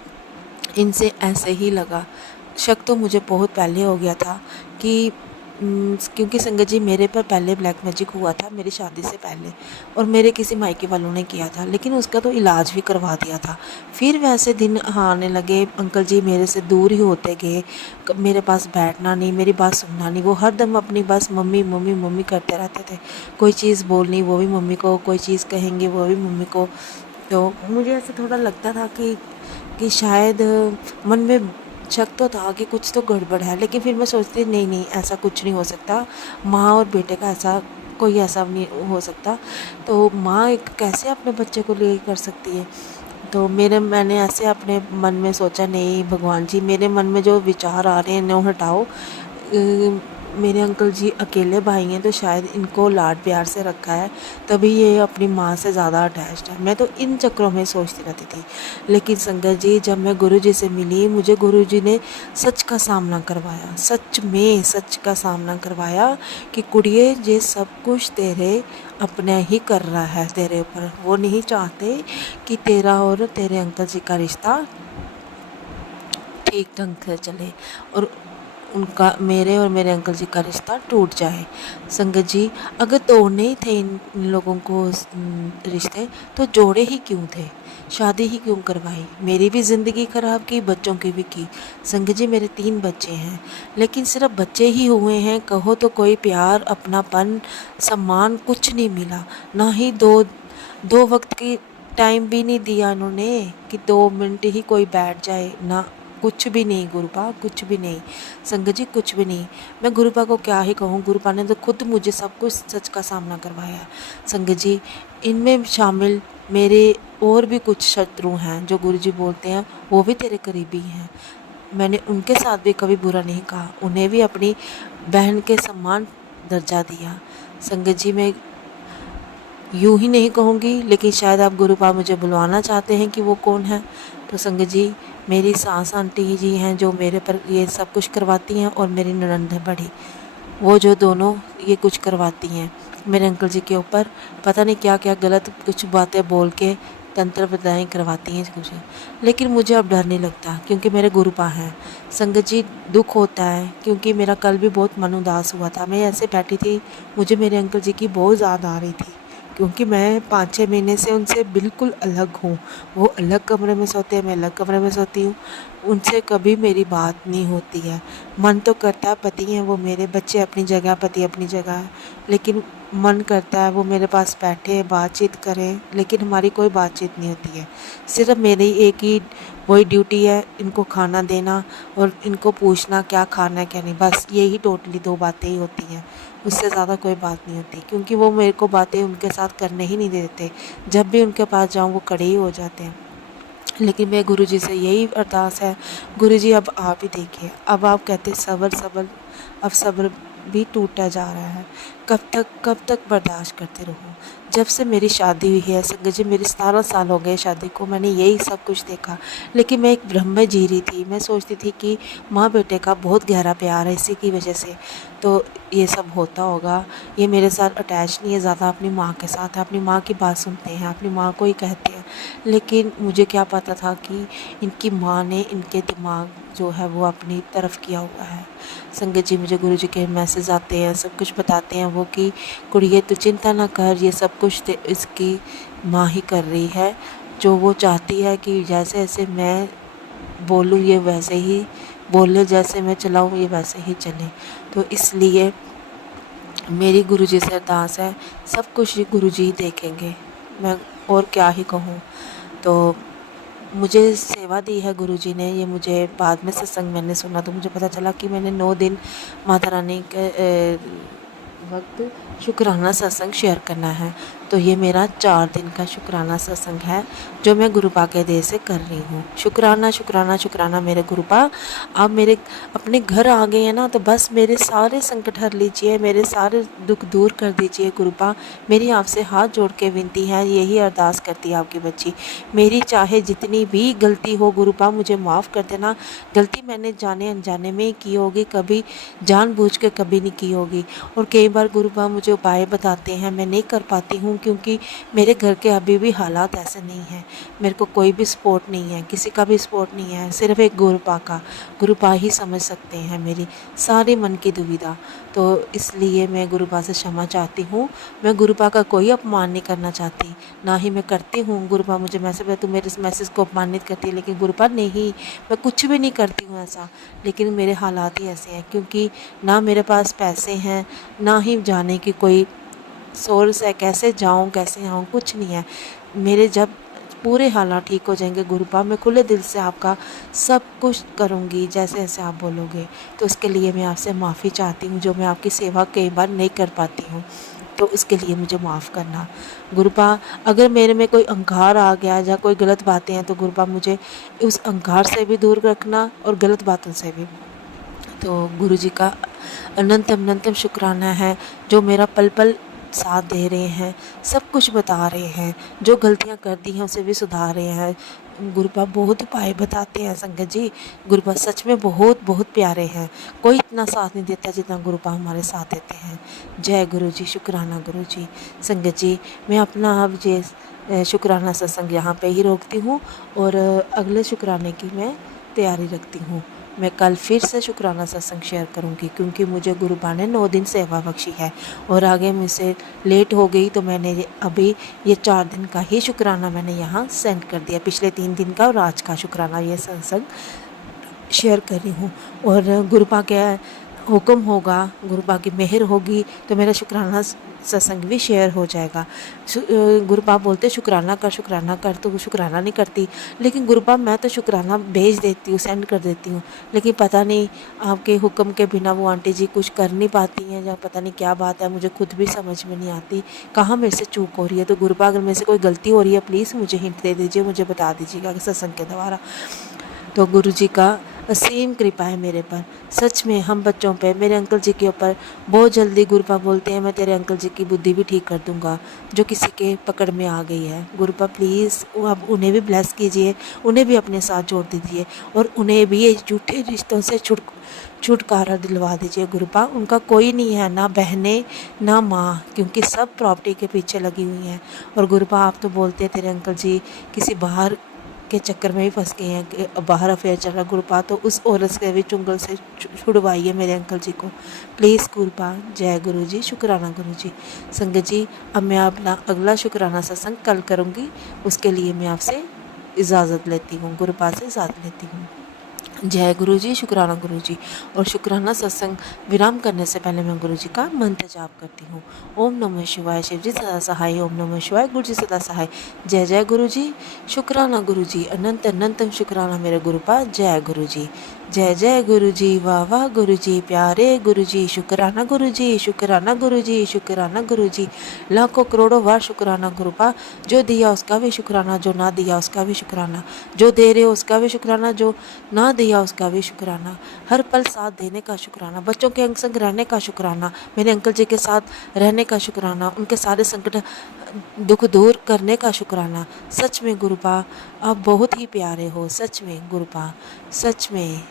इनसे ऐसे ही लगा। शक तो मुझे बहुत पहले हो गया था कि क्योंकि संगत जी मेरे पर पहले ब्लैक मैजिक हुआ था मेरी शादी से पहले, और मेरे किसी मायके वालों ने किया था, लेकिन उसका तो इलाज भी करवा दिया था। फिर वैसे दिन आने लगे, अंकल जी मेरे से दूर ही होते गए, मेरे पास बैठना नहीं, मेरी बात सुनना नहीं, वो हर दम अपनी बस मम्मी मम्मी मम्मी करते रहते थे। कोई चीज़ बोलनी वो भी मम्मी को, कोई चीज़ कहेंगे वो भी मम्मी को। तो मुझे ऐसे थोड़ा लगता था कि शायद मन में शक तो था कि कुछ तो गड़बड़ है, लेकिन फिर मैं सोचती नहीं, ऐसा कुछ नहीं हो सकता, माँ और बेटे का ऐसा नहीं हो सकता। तो माँ एक कैसे अपने बच्चे को ले कर सकती है। तो मैंने ऐसे अपने मन में सोचा, नहीं भगवान जी, मेरे मन में जो विचार आ रहे हैं इन्हें हटाओ। मेरे अंकल जी अकेले भाई हैं, तो शायद इनको लाड प्यार से रखा है, तभी ये अपनी माँ से ज़्यादा अटैच्ड है। मैं तो इन चक्रों में सोचती रहती थी। लेकिन संगत जी, जब मैं गुरुजी से मिली, मुझे गुरुजी ने सच का सामना करवाया, सच में सच का सामना करवाया कि कुड़िए ये सब कुछ तेरे अपने ही कर रहा है तेरे ऊपर। वो नहीं चाहते कि तेरा और तेरे अंकल जी का रिश्ता ठीक ढंग से चले, और उनका मेरे और मेरे अंकल जी का रिश्ता टूट जाए। संगत जी, अगर तोड़ने ही थे इन लोगों को रिश्ते, तो जोड़े ही क्यों थे, शादी ही क्यों करवाई। मेरी भी ज़िंदगी ख़राब की, बच्चों की भी की। संगत जी, मेरे 3 बच्चे हैं, लेकिन सिर्फ बच्चे ही हुए हैं, कहो तो कोई प्यार, अपनापन, सम्मान कुछ नहीं मिला। ना ही दो वक्त की टाइम भी नहीं दिया उन्होंने कि 2 मिनट ही कोई बैठ जाए ना, कुछ भी नहीं गुरुपा, कुछ भी नहीं। संगत जी, कुछ भी नहीं। मैं गुरुपा को क्या ही कहूँ, गुरुपा ने तो खुद मुझे सब कुछ सच का सामना करवाया। संगत जी, इनमें शामिल मेरे और भी कुछ शत्रु हैं, जो गुरुजी बोलते हैं वो भी तेरे करीबी हैं। मैंने उनके साथ भी कभी बुरा नहीं कहा, उन्हें भी अपनी बहन के समान दर्जा दिया। संगत जी, मैं यूँ ही नहीं कहूँगी, लेकिन शायद आप गुरुपा मुझे बुलवाना चाहते हैं कि वो कौन है। तो संगत जी, मेरी सास आंटी जी हैं जो मेरे पर ये सब कुछ करवाती हैं, और मेरी ननंद है बड़ी, वो जो दोनों ये कुछ करवाती हैं मेरे अंकल जी के ऊपर। पता नहीं क्या क्या गलत कुछ बातें बोल के तंत्र विद्याएँ करवाती हैं कुछ, लेकिन मुझे अब डर नहीं लगता क्योंकि मेरे गुरुपा हैं। संगत जी, दुख होता है क्योंकि मेरा कल भी बहुत मन उदास हुआ था। मैं ऐसे बैठी थी, मुझे मेरे अंकल जी की बहुत याद आ रही थी, क्योंकि मैं 5-6 महीने से उनसे बिल्कुल अलग हूँ। वो अलग कमरे में सोते हैं, मैं अलग कमरे में सोती हूँ, उनसे कभी मेरी बात नहीं होती है। मन तो करता है, पति हैं वो मेरे, बच्चे अपनी जगह, पति अपनी जगह है, लेकिन मन करता है वो मेरे पास बैठे बातचीत करें, लेकिन हमारी कोई बातचीत नहीं होती है। सिर्फ मेरी एक ही वही ड्यूटी है, इनको खाना देना और इनको पूछना क्या खाना है क्या नहीं, बस यही टोटली 2 बातें ही होती हैं, उससे ज़्यादा कोई बात नहीं होती, क्योंकि वो मेरे को बातें उनके साथ करने ही नहीं देते। जब भी उनके पास जाऊँ वो खड़े ही हो जाते हैं। लेकिन मेरे गुरुजी से यही अरदास है, गुरुजी अब आप ही देखिए, अब आप कहते सब्र सब्र, अब सब्र भी टूटा जा रहा है। कब तक बर्दाश्त करते रहूँ। जब से मेरी शादी हुई है संगत जी, मेरे 17 साल हो गए शादी को, मैंने यही सब कुछ देखा। लेकिन मैं एक भ्रम में जी रही थी। मैं सोचती थी कि माँ बेटे का बहुत गहरा प्यार है, इसी की वजह से तो ये सब होता होगा। ये मेरे साथ अटैच नहीं है ज़्यादा, अपनी माँ के साथ है। अपनी माँ की बात सुनते हैं, अपनी माँ को ही कहते हैं। लेकिन मुझे क्या पता था कि इनकी माँ ने इनके दिमाग जो है वो अपनी तरफ किया हुआ है। संगत जी, मुझे गुरु जी के मैसेज आते हैं, सब कुछ बताते हैं वो कि कुड़िए तू चिंता ना कर, ये सब कुछ इसकी माँ ही कर रही है। जो वो चाहती है कि जैसे जैसे मैं बोलूँ ये वैसे ही बोले, जैसे मैं चलाऊँ ये वैसे ही चले। तो इसलिए मेरी गुरु जी से अरदास है, सब कुछ गुरु जी देखेंगे, मैं और क्या ही कहूँ। तो मुझे सेवा दी है गुरु जी ने, ये मुझे बाद में सत्संग मैंने सुना तो मुझे पता चला कि मैंने 9 दिन माता रानी के वक्त शुक्राना सत्संग शेयर करना है। तो ये मेरा 4 दिन का शुक्राना सत्संग है जो मैं गुरुपा के देह से कर रही हूँ। शुक्राना शुक्राना शुक्राना मेरे गुरुपा, आप मेरे अपने घर आ गए हैं ना, तो बस मेरे सारे संकट हर लीजिए, मेरे सारे दुख दूर कर दीजिए गुरुपा। मेरी आपसे हाथ जोड़ के विनती है, यही अरदास करती है आपकी बच्ची। मेरी चाहे जितनी भी गलती हो गुरुपा मुझे माफ़ कर देना। गलती मैंने जाने अनजाने में ही की होगी, कभी जानबूझ के कभी नहीं की होगी। और कई बार गुरुपा मुझे उपाय बताते हैं, मैं नहीं कर पाती हूँ क्योंकि मेरे घर के अभी भी हालात ऐसे नहीं हैं। मेरे को कोई भी सपोर्ट नहीं है, किसी का भी सपोर्ट नहीं है, सिर्फ एक गुरुपा का। गुरुपा ही समझ सकते हैं मेरी सारी मन की दुविधा। तो इसलिए मैं गुरुपा से क्षमा चाहती हूँ। मैं गुरुपा का कोई अपमान नहीं करना चाहती, ना ही मैं करती हूँ। गुरुपा मुझे मैसेज, तू मेरे मैसेज को अपमानित करती है, लेकिन गुरुपा नहीं, मैं कुछ भी नहीं करती हूँ ऐसा। लेकिन मेरे हालात ही ऐसे हैं क्योंकि ना मेरे पास पैसे हैं, ना ही जाने की कोई सोर्स है, कैसे जाऊं कैसे आऊं, कुछ नहीं है मेरे। जब पूरे हालात ठीक हो जाएंगे गुरुपा, मैं खुले दिल से आपका सब कुछ करूंगी जैसे जैसे आप बोलोगे। तो उसके लिए मैं आपसे माफ़ी चाहती हूँ, जो मैं आपकी सेवा कई बार नहीं कर पाती हूँ, तो उसके लिए मुझे माफ़ करना गुरुपा। अगर मेरे में कोई अहंकार आ गया या कोई गलत बातें हैं तो गुरुपा मुझे उस अहंकार से भी दूर रखना और गलत बातों से भी। तो गुरु जी का अनंतम अनंतम शुक्राना है जो मेरा पल पल साथ दे रहे हैं, सब कुछ बता रहे हैं, जो गलतियां कर दी हैं उसे भी सुधार रहे हैं। गुरुपा बहुत उपाय बताते हैं संगत जी। गुरुपा सच में बहुत बहुत प्यारे हैं, कोई इतना साथ नहीं देता जितना गुरुपा हमारे साथ देते हैं। जय गुरु जी, शुक्राना गुरु जी। संगत जी, मैं अपना अब ये शुक्राना सत्संग यहाँ पे ही रोकती हूँ और अगले शुक्राने की मैं तैयारी रखती हूँ। मैं कल फिर से शुक्राना सत्संग शेयर करूंगी क्योंकि मुझे गुरुपा ने 9 दिन सेवा बख्शी है और आगे मुझसे लेट हो गई तो मैंने अभी ये 4 दिन का ही शुक्राना मैंने यहाँ सेंड कर दिया। पिछले 3 दिन का और आज का शुक्राना ये सत्संग शेयर कर रही हूँ। और गुरुपा के हुक्म होगा, गुरुपा की मेहर होगी तो मेरा शुक्राना सत्संग भी शेयर हो जाएगा। गुरुपा बोलते शुक्राना कर, तो शुक्राना नहीं करती। लेकिन गुरुपा मैं तो शुक्राना भेज देती हूँ, सेंड कर देती हूँ, लेकिन पता नहीं आपके हुक्म के बिना वो आंटी जी कुछ कर नहीं पाती हैं या पता नहीं क्या बात है, मुझे खुद भी समझ में नहीं आती कहाँ मेरे से चूक हो रही है। तो गुरुपा अगर मेरे से कोई गलती हो रही है प्लीज़ मुझे हिंट दे दीजिए, मुझे बता दीजिएगा सत्संग के द्वारा। तो गुरु जी का असीम कृपा है मेरे पर, सच में हम बच्चों पे, मेरे अंकल जी के ऊपर बहुत जल्दी गुरुपा बोलते हैं मैं तेरे अंकल जी की बुद्धि भी ठीक कर दूंगा जो किसी के पकड़ में आ गई है। गुरुपा प्लीज़ अब उन्हें भी ब्लेस कीजिए, उन्हें भी अपने साथ जोड़ दीजिए और उन्हें भी ये झूठे रिश्तों से छुटकारा दिलवा दीजिए गुरुपा। उनका कोई नहीं है, ना बहनें ना माँ, क्योंकि सब प्रॉपर्टी के पीछे लगी हुई हैं। और गुरुपा आप तो बोलते हैं तेरे अंकल जी किसी बाहर के चक्कर में ही फंस गए हैं कि बाहर अफेयर चल रहा। गुरुपा तो उस औरत से भी चुंगल से छुड़वाइए मेरे अंकल जी को प्लीज़ गुरुपा। जय गुरु जी, शुक्राना गुरु जी। संगत जी, अब मैं अपना अगला शुक्राना सत्संग कल करूँगी, उसके लिए मैं आपसे इजाज़त लेती हूँ, गुरुपा से इजाज़त लेती हूँ। जय गुरु जी, शुक्राना गुरु जी। और शुक्राना सत्संग विराम करने से पहले मैं गुरु जी का मंत्र जाप करती हूँ। ओम नमः शिवाय, शिव जी सदा सहाय, ओम नमः शिवाय, गुरु जी सदा सहाय। जय जय गुरु जी, शुक्राना गुरु जी, अनंत अनंतम शुक्राना मेरे गुरुपा। जय गुरु जी, जय जय गुरु जी, वाह वाह गुरु जी, प्यारे गुरु जी, शुक्राना गुरु जी, शुक्राना गुरु जी, शुक्राना गुरु जी। लाखों करोड़ों बार शुक्राना गुरुपा। जो दिया उसका भी शुक्राना, जो ना दिया उसका भी शुक्राना, जो दे रहे हो उसका भी शुक्राना, जो ना दिया दिया उसका भी शुक्राना, हर पल साथ देने का शुक्राना, बच्चों के संग रहने का शुक्राना, मेरे अंकल जी के साथ रहने का शुक्राना, उनके सारे संकट दुख दूर करने का शुक्राना। सच में गुरुपा आप बहुत ही प्यारे हो, सच में गुरुपा, सच में।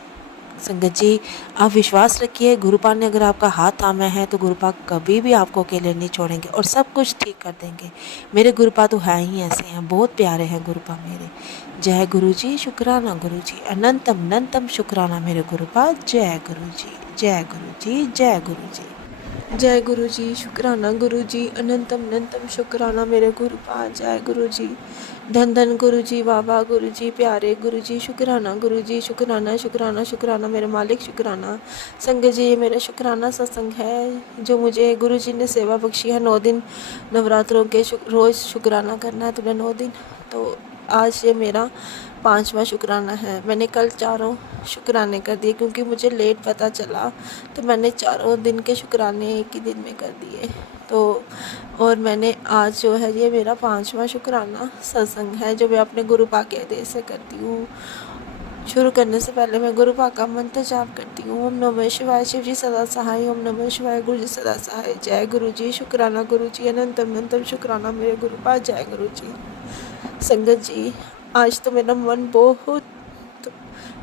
संगत जी आप विश्वास रखिए, गुरुपा ने अगर आपका हाथ थामा है तो गुरुपा कभी भी आपको अकेले नहीं छोड़ेंगे और सब कुछ ठीक कर देंगे। मेरे गुरुपा तो है ही ऐसे हैं, बहुत प्यारे हैं गुरुपा मेरे। जय गुरु जी, शुक्राना गुरु जी, अनंतम अनंतम शुक्राना मेरे गुरुपा। जय गुरु जी, जय गुरु जी, जय गुरु जी, जय गुरु जी, शुक्राना गुरु जी, अनंतम अनंतम शुक्राना मेरे गुरुपा। जय गुरु जी, धन धन गुरु जी, वाह गुरु जी, प्यारे गुरु जी, शुक्राना गुरु जी, शुक्राना शुक्राना शुक्राना मेरे मालिक, शुक्राना। संगत जी ये मेरा शुक्राना सत्संग है जो मुझे गुरु जी ने सेवा बख्शी है। 9 दिन नवरात्रों के रोज़ शुक्राना करना है तुम्हें 9 दिन, तो आज ये मेरा 5वां शुक्राना है। मैंने कल 4 शुक्राने कर दिए क्योंकि मुझे लेट पता चला, तो मैंने 4 दिन के शुक्राने एक ही दिन में कर दिए। तो और मैंने आज जो है ये मेरा 5वां शुक्राना सत्संग है जो मैं अपने गुरुपा के आदेश से करती हूँ। शुरू करने से पहले मैं गुरुपा का मंत्र जाप करती हूँ। ओम नमः शिवाय, शिव जी सदा सहाय। ओम नमः शिवाय, गुरु जी सदा सहाय। जय गुरु जी, शुक्राना गुरु जी, अनंतम अनंतम शुक्राना मेरे गुरुपा। जय गुरु जी। संगत जी आज तो मेरा मन बहुत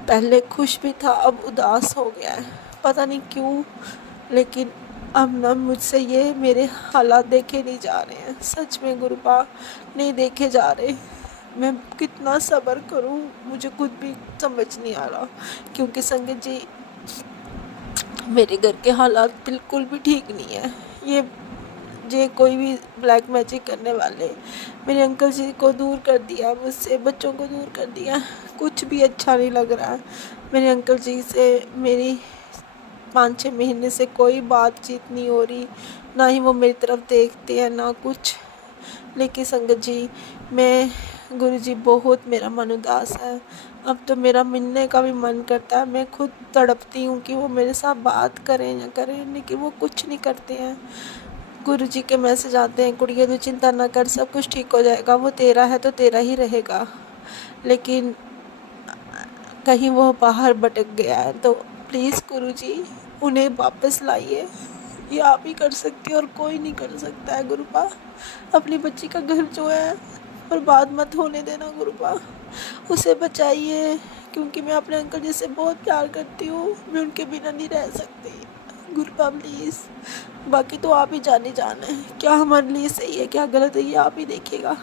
पहले खुश भी था, अब उदास हो गया है, पता नहीं क्यों, लेकिन अब ना मुझसे ये मेरे हालात देखे नहीं जा रहे हैं। सच में गुरुपा नहीं देखे जा रहे। मैं कितना सब्र करूं मुझे खुद भी समझ नहीं आ रहा, क्योंकि संगत जी मेरे घर के हालात बिल्कुल भी ठीक नहीं है। ये कोई भी ब्लैक मैजिक करने वाले मेरे अंकल जी को दूर कर दिया, मुझसे बच्चों को दूर कर दिया, कुछ भी अच्छा नहीं लग रहा है। मेरे अंकल जी से मेरी 5-6 महीने से कोई बातचीत नहीं हो रही, ना ही वो मेरी तरफ देखते हैं ना कुछ। लेकिन संगत जी मैं गुरु जी बहुत मेरा मन उदास है। अब तो मेरा मिलने का भी मन करता है। मैं खुद तड़पती हूँ कि वो मेरे साथ बात करें या करें, लेकिन वो कुछ नहीं करते हैं। गुरु जी के मैसेज आते हैं, कुड़िया तू चिंता ना कर, सब कुछ ठीक हो जाएगा, वो तेरा है तो तेरा ही रहेगा। लेकिन कहीं वो बाहर भटक गया है, तो प्लीज़ गुरु जी उन्हें वापस लाइए। ये आप ही कर सकते हो और कोई नहीं कर सकता है गुरुपा। अपनी बच्ची का घर जो है बर्बाद मत होने देना गुरुपा, उसे बचाइए, क्योंकि मैं अपने अंकल जी से बहुत प्यार करती हूँ, मैं उनके बिना नहीं रह सकती गुरुपा प्लीज़। बाकी तो आप ही जाने जाना है, क्या हमारे लिए सही है क्या गलत है ये आप ही देखिएगा।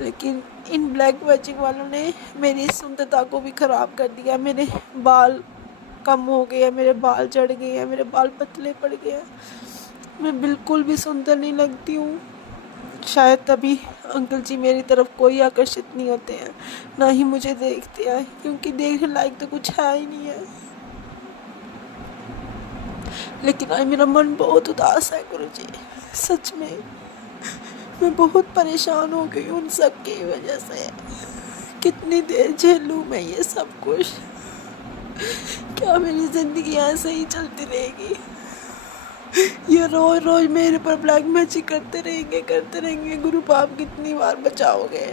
लेकिन इन ब्लैक मैजिक वालों ने मेरी सुंदरता को भी ख़राब कर दिया। मेरे बाल कम हो गए हैं, मेरे बाल झड़ गए हैं, मेरे बाल पतले पड़ गए हैं, मैं बिल्कुल भी सुंदर नहीं लगती हूँ। शायद तभी अंकल जी मेरी तरफ कोई आकर्षित नहीं होते हैं, ना ही मुझे देखते हैं, क्योंकि देखने लायक तो कुछ है ही नहीं है। लेकिन आज मेरा मन बहुत उदास है गुरुजी, सच में मैं बहुत परेशान हो गई उन सब की वजह से। कितनी देर झेलूं मैं ये सब कुछ? क्या मेरी ज़िंदगी ऐसे ही चलती रहेगी? ये रोज रोज मेरे पर ब्लैक मैजिक करते रहेंगे। गुरु पाप कितनी बार बचाओगे?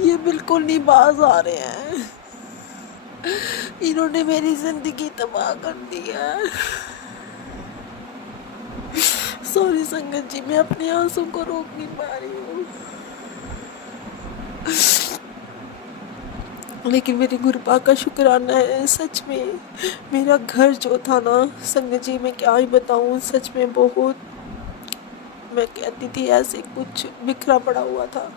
ये बिल्कुल नहीं बाज आ रहे हैं, इन्होंने मेरी ज़िंदगी तबाह कर दी है। सॉरी संगत जी, मैं अपने आंसू को रोक नहीं पा रही हूँ। लेकिन मेरे गुरुपा का शुक्राना है, सच में मेरा घर जो था ना संगत जी, मैं क्या ही बताऊँ, सच में बहुत, मैं कहती थी ऐसे कुछ बिखरा पड़ा हुआ था,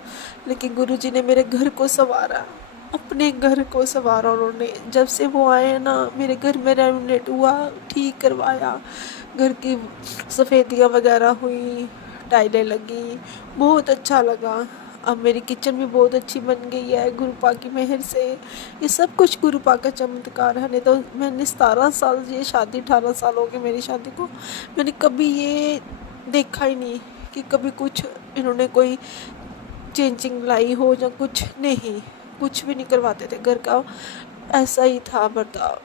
लेकिन गुरुजी ने मेरे घर को संवारा, अपने घर को संवारा उन्होंने। जब से वो आए ना, मेरे घर में रेनोवेट हुआ, ठीक करवाया, घर की सफ़ेदियाँ वगैरह हुई, टाइलें लगी, बहुत अच्छा लगा। अब मेरी किचन भी बहुत अच्छी बन गई है गुरुपा की मेहर से। ये सब कुछ गुरुपा का चमत्कार है। नहीं तो मैंने 17 साल ये शादी, 18 साल हो गए मेरी शादी को, मैंने कभी ये देखा ही नहीं कि कभी कुछ इन्होंने कोई चेंजिंग लाई हो या कुछ नहीं, कुछ भी नहीं करवाते थे, घर का ऐसा ही था बर्ताव।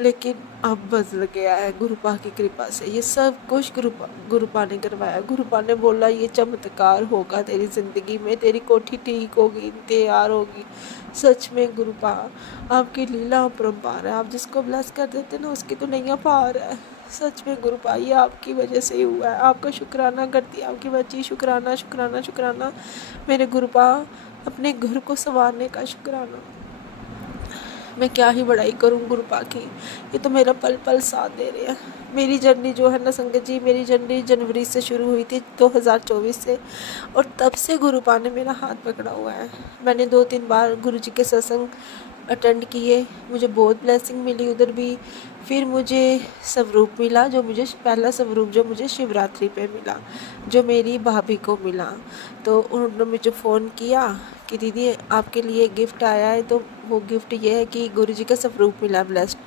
लेकिन अब बदल गया है गुरुपा की कृपा से। ये सब कुछ गुरुपा ने करवाया। गुरुपा ने बोला ये चमत्कार होगा तेरी ज़िंदगी में, तेरी कोठी ठीक होगी, तैयार होगी। सच में गुरुपा आपकी लीला अपरंपार है। आप जिसको ब्लेस कर देते ना उसकी तो नैया पार है। सच में गुरुपा ये आपकी वजह से ही हुआ है। आपका शुक्राना करती है आपकी बच्ची। शुक्राना शुक्राना शुक्राना मेरे गुरुपा, अपने घर को संवारने का शुक्राना। मैं क्या ही बड़ाई करूं गुरुपा की, ये तो मेरा पल पल साथ दे रहे हैं। मेरी जर्नी जो है ना संगत जी, मेरी जर्नी जनवरी से शुरू हुई थी 2024 से, और तब से गुरुपा ने मेरा हाथ पकड़ा हुआ है। मैंने 2-3 बार गुरुजी के सत्संग अटेंड किए, मुझे बहुत ब्लेसिंग मिली उधर भी। फिर मुझे स्वरूप मिला, जो मुझे पहला स्वरूप जो मुझे शिवरात्रि पे मिला, जो मेरी भाभी को मिला। तो उन्होंने मुझे फ़ोन किया कि दीदी आपके लिए गिफ्ट आया है, तो वो गिफ्ट ये है कि गुरुजी का स्वरूप मिला ब्लेस्ड,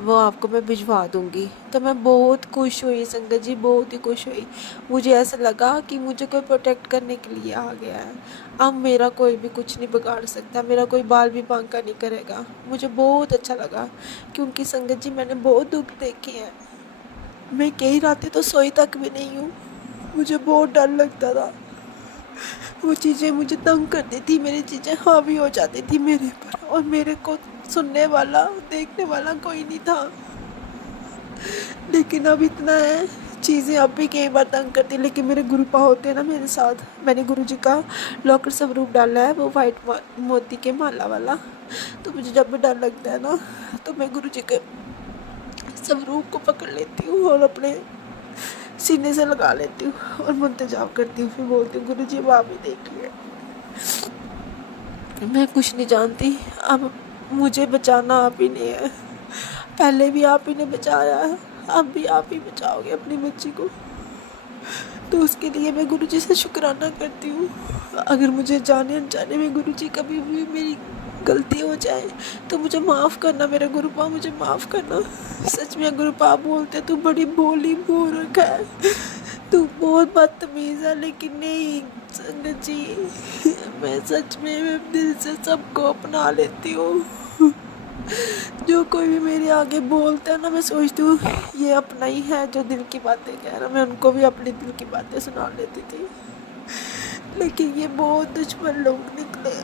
वो आपको मैं भिजवा दूँगी। तो मैं बहुत खुश हुई संगत जी, बहुत ही खुश हुई। मुझे ऐसा लगा कि मुझे कोई प्रोटेक्ट करने के लिए आ गया है। अब मेरा कोई भी कुछ नहीं बिगाड़ सकता, मेरा कोई बाल भी बांका नहीं करेगा। मुझे बहुत अच्छा लगा, क्योंकि संगत जी मैंने बहुत दुख देखे हैं। मैं कई रातें तो सोई तक भी नहीं हूँ। मुझे बहुत डर लगता था, वो चीज़ें मुझे तंग करती थी, मेरी चीज़ें हावी हो जाती थी मेरे पर, और मेरे को सुनने वाला देखने वाला कोई नहीं था। लेकिन अब इतना है, चीज़ें अब भी कई बार तंग करती, लेकिन मेरे गुरुपा होते हैं ना मेरे साथ। मैंने गुरुजी का लॉकर स्वरूप डाला है, वो वाइट मोती के माला वाला। तो मुझे जब भी डर लगता है ना, तो मैं गुरुजी के स्वरूप को पकड़ लेती हूँ और अपने सीने से लगा लेती हूँ और मंत्र जाप करती हूँ। फिर बोलती हूँ गुरुजी अब आप ही देखिए, मैं कुछ नहीं जानती, अब मुझे बचाना आप ही ने है। पहले भी आप ही ने बचाया है, अब भी आप ही बचाओगे अपनी बच्ची को। तो उसके लिए मैं गुरुजी से शुक्राना करती हूँ। अगर मुझे जाने अनजाने में गुरुजी कभी भी मेरी गलती हो जाए तो मुझे माफ़ करना मेरे गुरुपा, मुझे माफ़ करना। सच में गुरुपा बोलते तू बड़ी भोली मूर्ख है, तू बहुत बदतमीज़ है, लेकिन नहीं संगत जी, मैं सच में दिल से सबको अपना लेती हूँ। जो कोई भी मेरे आगे बोलता है ना, मैं सोचती हूँ ये अपना ही है जो दिल की बातें कह रहा। मैं उनको भी अपनी दिल की बातें सुना लेती थी, लेकिन ये बहुत दुश्मन लोग निकले।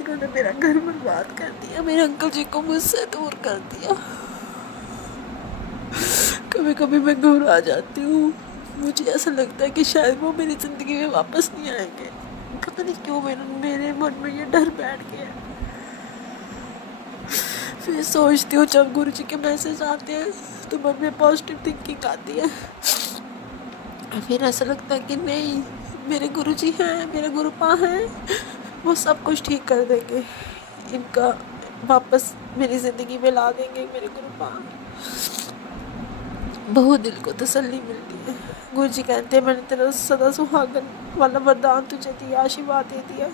इन्होंने मेरा घर बर्बाद कर दिया, मेरे अंकल जी को मुझसे दूर कर दिया। कभी कभी मैं घबरा जाती हूँ, मुझे ऐसा लगता है कि शायद वो मेरी ज़िंदगी में वापस नहीं आएंगे। पता नहीं क्यों मेरे मन में ये डर बैठ गया। फिर सोचती हूँ जब गुरुजी के मैसेज आते हैं तो मन में पॉजिटिव थिंकिंग आती है। फिर ऐसा लगता है कि नहीं, मेरे गुरुजी हैं, मेरे गुरुपा हैं, वो सब कुछ ठीक कर देंगे, इनका वापस मेरी ज़िंदगी में ला देंगे मेरे गुरुपा। बहुत दिल को तसल्ली मिलती है। गुरुजी कहते हैं मैंने तेरा सदा सुहागन वाला वरदान तुझे दिया, आशीर्वाद दे दिया,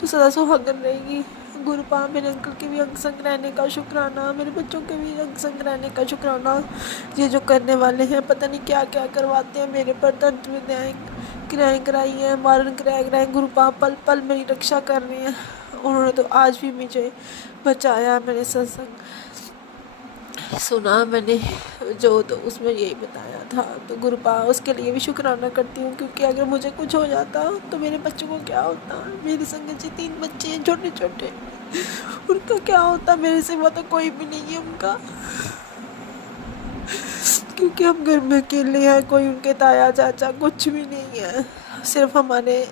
तू सदा सुहागन रहेगी। गुरुपा मेरे अंकल के भी अंग संग रहने का शुक्राना, मेरे बच्चों के भी अंग संग रहने का शुक्राना। ये जो करने वाले हैं पता नहीं क्या क्या करवाते हैं मेरे पर, तंत्र विद्याएँ क्रियाएँ कराई हैं, मारण क्रियाएँ कराएँ। गुरुपा पल पल मेरी रक्षा कर रहे हैं। उन्होंने तो आज भी मुझे बचाया। मैंने सत्संग सुना मैंने जो, तो उसमें यही बताया था। तो गुरुपा उसके लिए भी शुक्राना करती हूँ, क्योंकि अगर मुझे कुछ हो जाता तो मेरे बच्चों को क्या होता। मेरी संगत जी 3 बच्चे हैं छोटे छोटे, उनका क्या होता। मेरे सिवा तो कोई भी नहीं है उनका, क्योंकि हम घर में अकेले हैं, कोई उनके ताया चाचा कुछ भी नहीं है। सिर्फ हमारे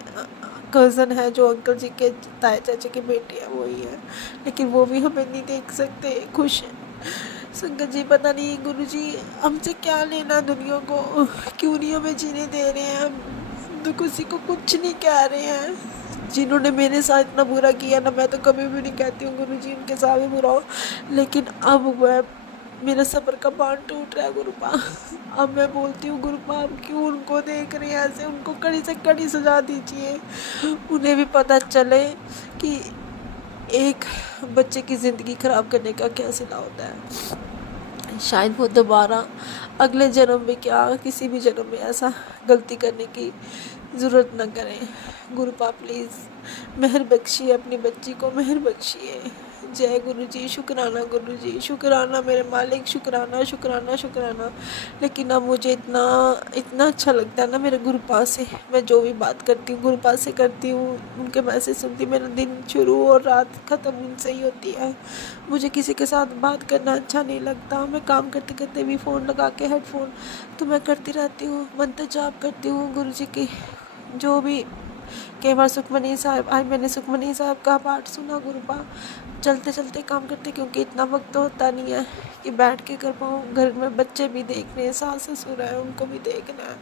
कज़न है जो अंकल जी के ताया चाचा की बेटी है, वही है, लेकिन वो भी हमें नहीं देख सकते खुश है। संगत जी पता नहीं गुरुजी हमसे क्या लेना दुनिया को, क्यों नहीं हमें जीने दे रहे हैं। हम तो किसी को कुछ नहीं कह रहे हैं। जिन्होंने मेरे साथ इतना बुरा किया ना, मैं तो कभी भी नहीं कहती हूँ गुरुजी उनके साथ भी बुरा हो, लेकिन अब वह मेरा सब्र का बांध टूट रहा है गुरुपा। अब मैं बोलती हूँ गुरुपा आप क्यों उनको देख रहे हैं ऐसे, उनको कड़ी से कड़ी सजा दीजिए। उन्हें भी पता चले कि एक बच्चे की ज़िंदगी ख़राब करने का क्या सिला होता है। शायद वो दोबारा अगले जन्म में क्या किसी भी जन्म में ऐसा गलती करने की ज़रूरत न करें। गुरुपा प्लीज़ मेहर बख्शिए, अपनी बच्ची को मेहर बख्शिए। जय गुरु जी, शुक्राना गुरु जी, शुक्राना मेरे मालिक, शुक्राना शुक्राना शुक्राना। लेकिन अब मुझे इतना इतना अच्छा लगता है ना मेरे गुरुपा से। मैं जो भी बात करती हूँ गुरुपा से करती हूँ, उनके मैसेज सुनती हूँ, मेरा दिन शुरू और रात ख़त्म उनसे ही होती है। मुझे किसी के साथ बात करना अच्छा नहीं लगता। मैं काम करते करते भी फ़ोन लगा के हेडफोन तो मैं करती रहती हूँ, मंत्र जाप करती हूँ गुरु जी की। जो भी कई बार सुखमनी साहब, आज मैंने सुखमनी साहब का पाठ सुना गुरुपा, चलते चलते काम करते, क्योंकि इतना वक्त तो होता नहीं है कि बैठ के कर पाऊँ। घर में बच्चे भी देखने हैं, सास ससुर है, उनको भी देखना है,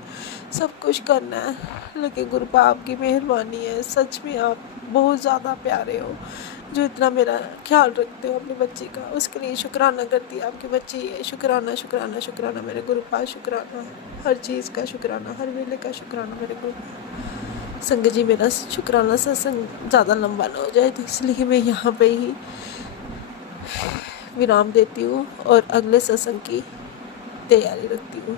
सब कुछ करना है। लेकिन गुरुपा आपकी मेहरबानी है, सच में आप बहुत ज़्यादा प्यारे हो, जो इतना मेरा ख्याल रखते हो अपने बच्चे का। उसके लिए शुक्राना करती है आपकी बच्ची है। शुक्राना शुक्राना शुक्राना मेरे गुरुपा, शुक्राना हर चीज़ का, शुक्राना हर वेले का, शुक्राना मेरे गुरुपा। संगत जी, मेरा शुक्राना सत्संग ज़्यादा लंबा ना हो जाए, तो इसलिए मैं यहाँ पे ही विराम देती हूँ और अगले सत्संग की तैयारी रखती हूँ।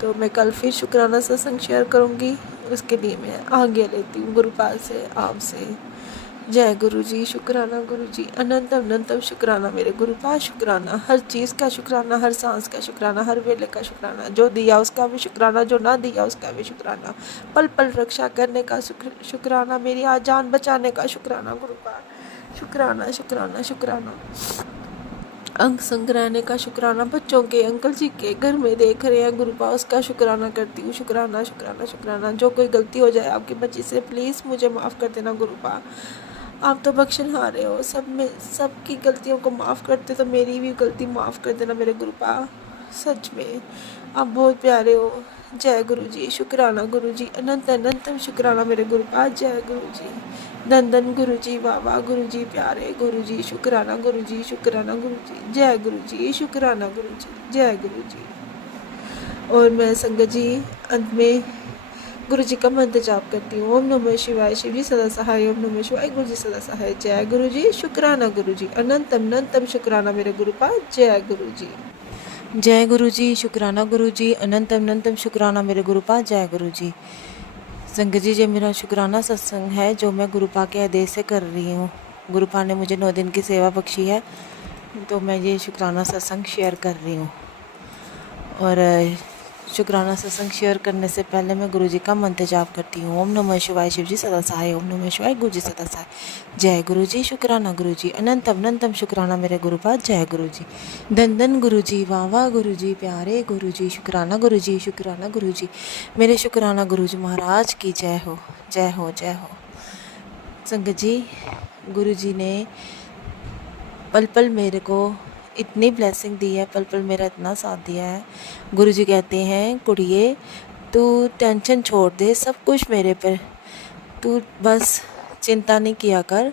तो मैं कल फिर शुक्राना सत्संग शेयर करूँगी, उसके लिए मैं आज्ञा लेती हूँ गुरुपाल से, आपसे। जय गुरु जी, शुक्राना गुरु जी, अनंतम अनंतम शुक्राना मेरे गुरुपाल, शुक्राना हर चीज़ का, शुक्राना हर सांस का, शुक्राना हर वेले का, शुक्राना जो दिया उसका भी शुक्राना, जो ना दिया उसका भी शुक्राना, पल पल रक्षा करने का शुक्राना, मेरी आज जान बचाने का शुक्राना गुरुपाल, शुक्राना शुक्राना शुक्राना, अंग संग रहने का शुक्राना, बच्चों के अंकल जी के घर में देख रहे हैं गुरुपा, उसका शुक्राना करती हूँ। शुक्राना शुक्राना शुक्राना। जो कोई गलती हो जाए आपकी बच्ची से, प्लीज़ मुझे माफ़ कर देना गुरुपा, आप तो बख्शनहारे हो, सब में सबकी गलतियों को माफ़ करते, तो मेरी भी गलती माफ़ कर देना मेरे गुरुपा। सच में आप बहुत प्यारे हो। जय गुरु जी, शुक्राना गुरु जी, अनंत अनंतम शुक्राना मेरे गुरुपा। जय गुरु जी, धन धन गुरु जी, वाह वाह गुरु जी, प्यारे गुरु जी, शुक्राना गुरु जी, शुक्राना गुरु जी। जय गुरु जी, शुक्राना गुरु जी, जय गुरु जी। और मैं संगत जी अंत में गुरु जी का मंत्र जाप करती हूँ। ओम नमः शिवाय, शिव जी सदा सहाय, ओम नमः शिवाय, गुरु जी सदा सहाय। जय गुरु जी, शुक्राना गुरु जी, अनंतम अनंतम शुक्राना मेरे गुरुपा। जय गुरु जी। जय गुरु जी, शुक्राना गुरु जी, अनंतम अनंतम शुक्राना मेरे गुरुपा। जय गुरु जी। संगत जी, ये मेरा शुक्राना सत्संग है जो मैं गुरुपा के आदेश से कर रही हूँ। गुरुपा ने मुझे 9 दिन की सेवा बख्शी है, तो मैं ये शुक्राना सत्संग शेयर कर रही हूँ। और शुक्राना सत्संग शेयर करने से पहले मैं गुरु जी का मंत्र जाप करती हूँ। ओम नमः शिवाय, शिव जी सदा सहाय, ओम नमः शिवाय, गुरु जी सदा सहाय। जय गुरु जी, शुक्राना गुरु जी, अनंतम अनंतम शुक्राना मेरे गुरुपा। जय गुरु जी, धन धन गुरु जी, वाह वाह गुरु जी, प्यारे गुरु जी, शुक्राना गुरु जी, शुक्राना गुरु जी, मेरे शुक्राना गुरु जी महाराज की जय हो, जय हो, जय हो। संगत जी, गुरु जी ने पल पल मेरे को इतनी ब्लेसिंग दी है, पल पल मेरा इतना साथ दिया है। गुरु जी कहते हैं, कुड़िए तू टेंशन छोड़ दे, सब कुछ मेरे पर, तू बस चिंता नहीं किया कर,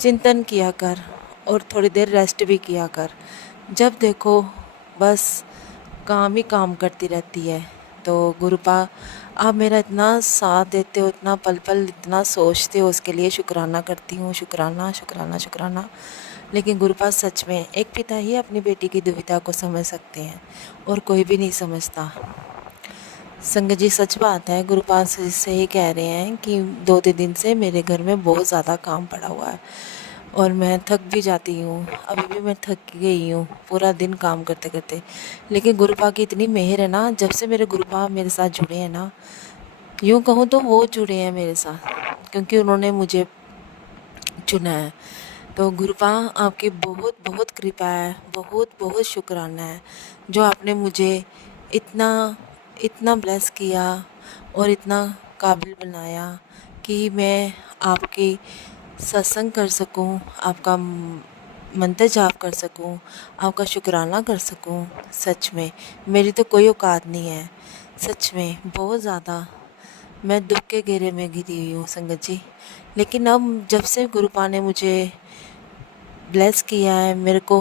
चिंतन किया कर और थोड़ी देर रेस्ट भी किया कर। जब देखो बस काम ही काम करती रहती है। तो गुरुपा आप मेरा इतना साथ देते हो, इतना पल पल इतना सोचते हो, उसके लिए शुक्राना करती हूँ। शुक्राना शुक्राना शुक्राना। लेकिन गुरुपा सच में एक पिता ही अपनी बेटी की दुविधा को समझ सकते हैं और कोई भी नहीं समझता। संगत जी, सच बात है, गुरुपा से ही कह रहे हैं कि 2 दिन से मेरे घर में बहुत ज़्यादा काम पड़ा हुआ है और मैं थक भी जाती हूँ। अभी भी मैं थक गई हूँ पूरा दिन काम करते करते। लेकिन गुरुपा की इतनी मेहर है ना, जब से मेरे गुरुपा मेरे साथ जुड़े हैं ना, यूँ कहूँ तो वो जुड़े हैं मेरे साथ, क्योंकि उन्होंने मुझे चुना है। तो गुरुपा आपकी बहुत बहुत कृपा है, बहुत बहुत शुक्राना है जो आपने मुझे इतना इतना ब्लेस किया और इतना काबिल बनाया कि मैं आपकी सत्संग कर सकूं, आपका मंत्र जाप कर सकूं, आपका शुक्राना कर सकूं। सच में मेरी तो कोई औकात नहीं है, सच में बहुत ज़्यादा मैं दुख के घेरे में घिरी हुई हूँ संगत जी। लेकिन अब जब से गुरुपा ने मुझे ब्लेस किया है, मेरे को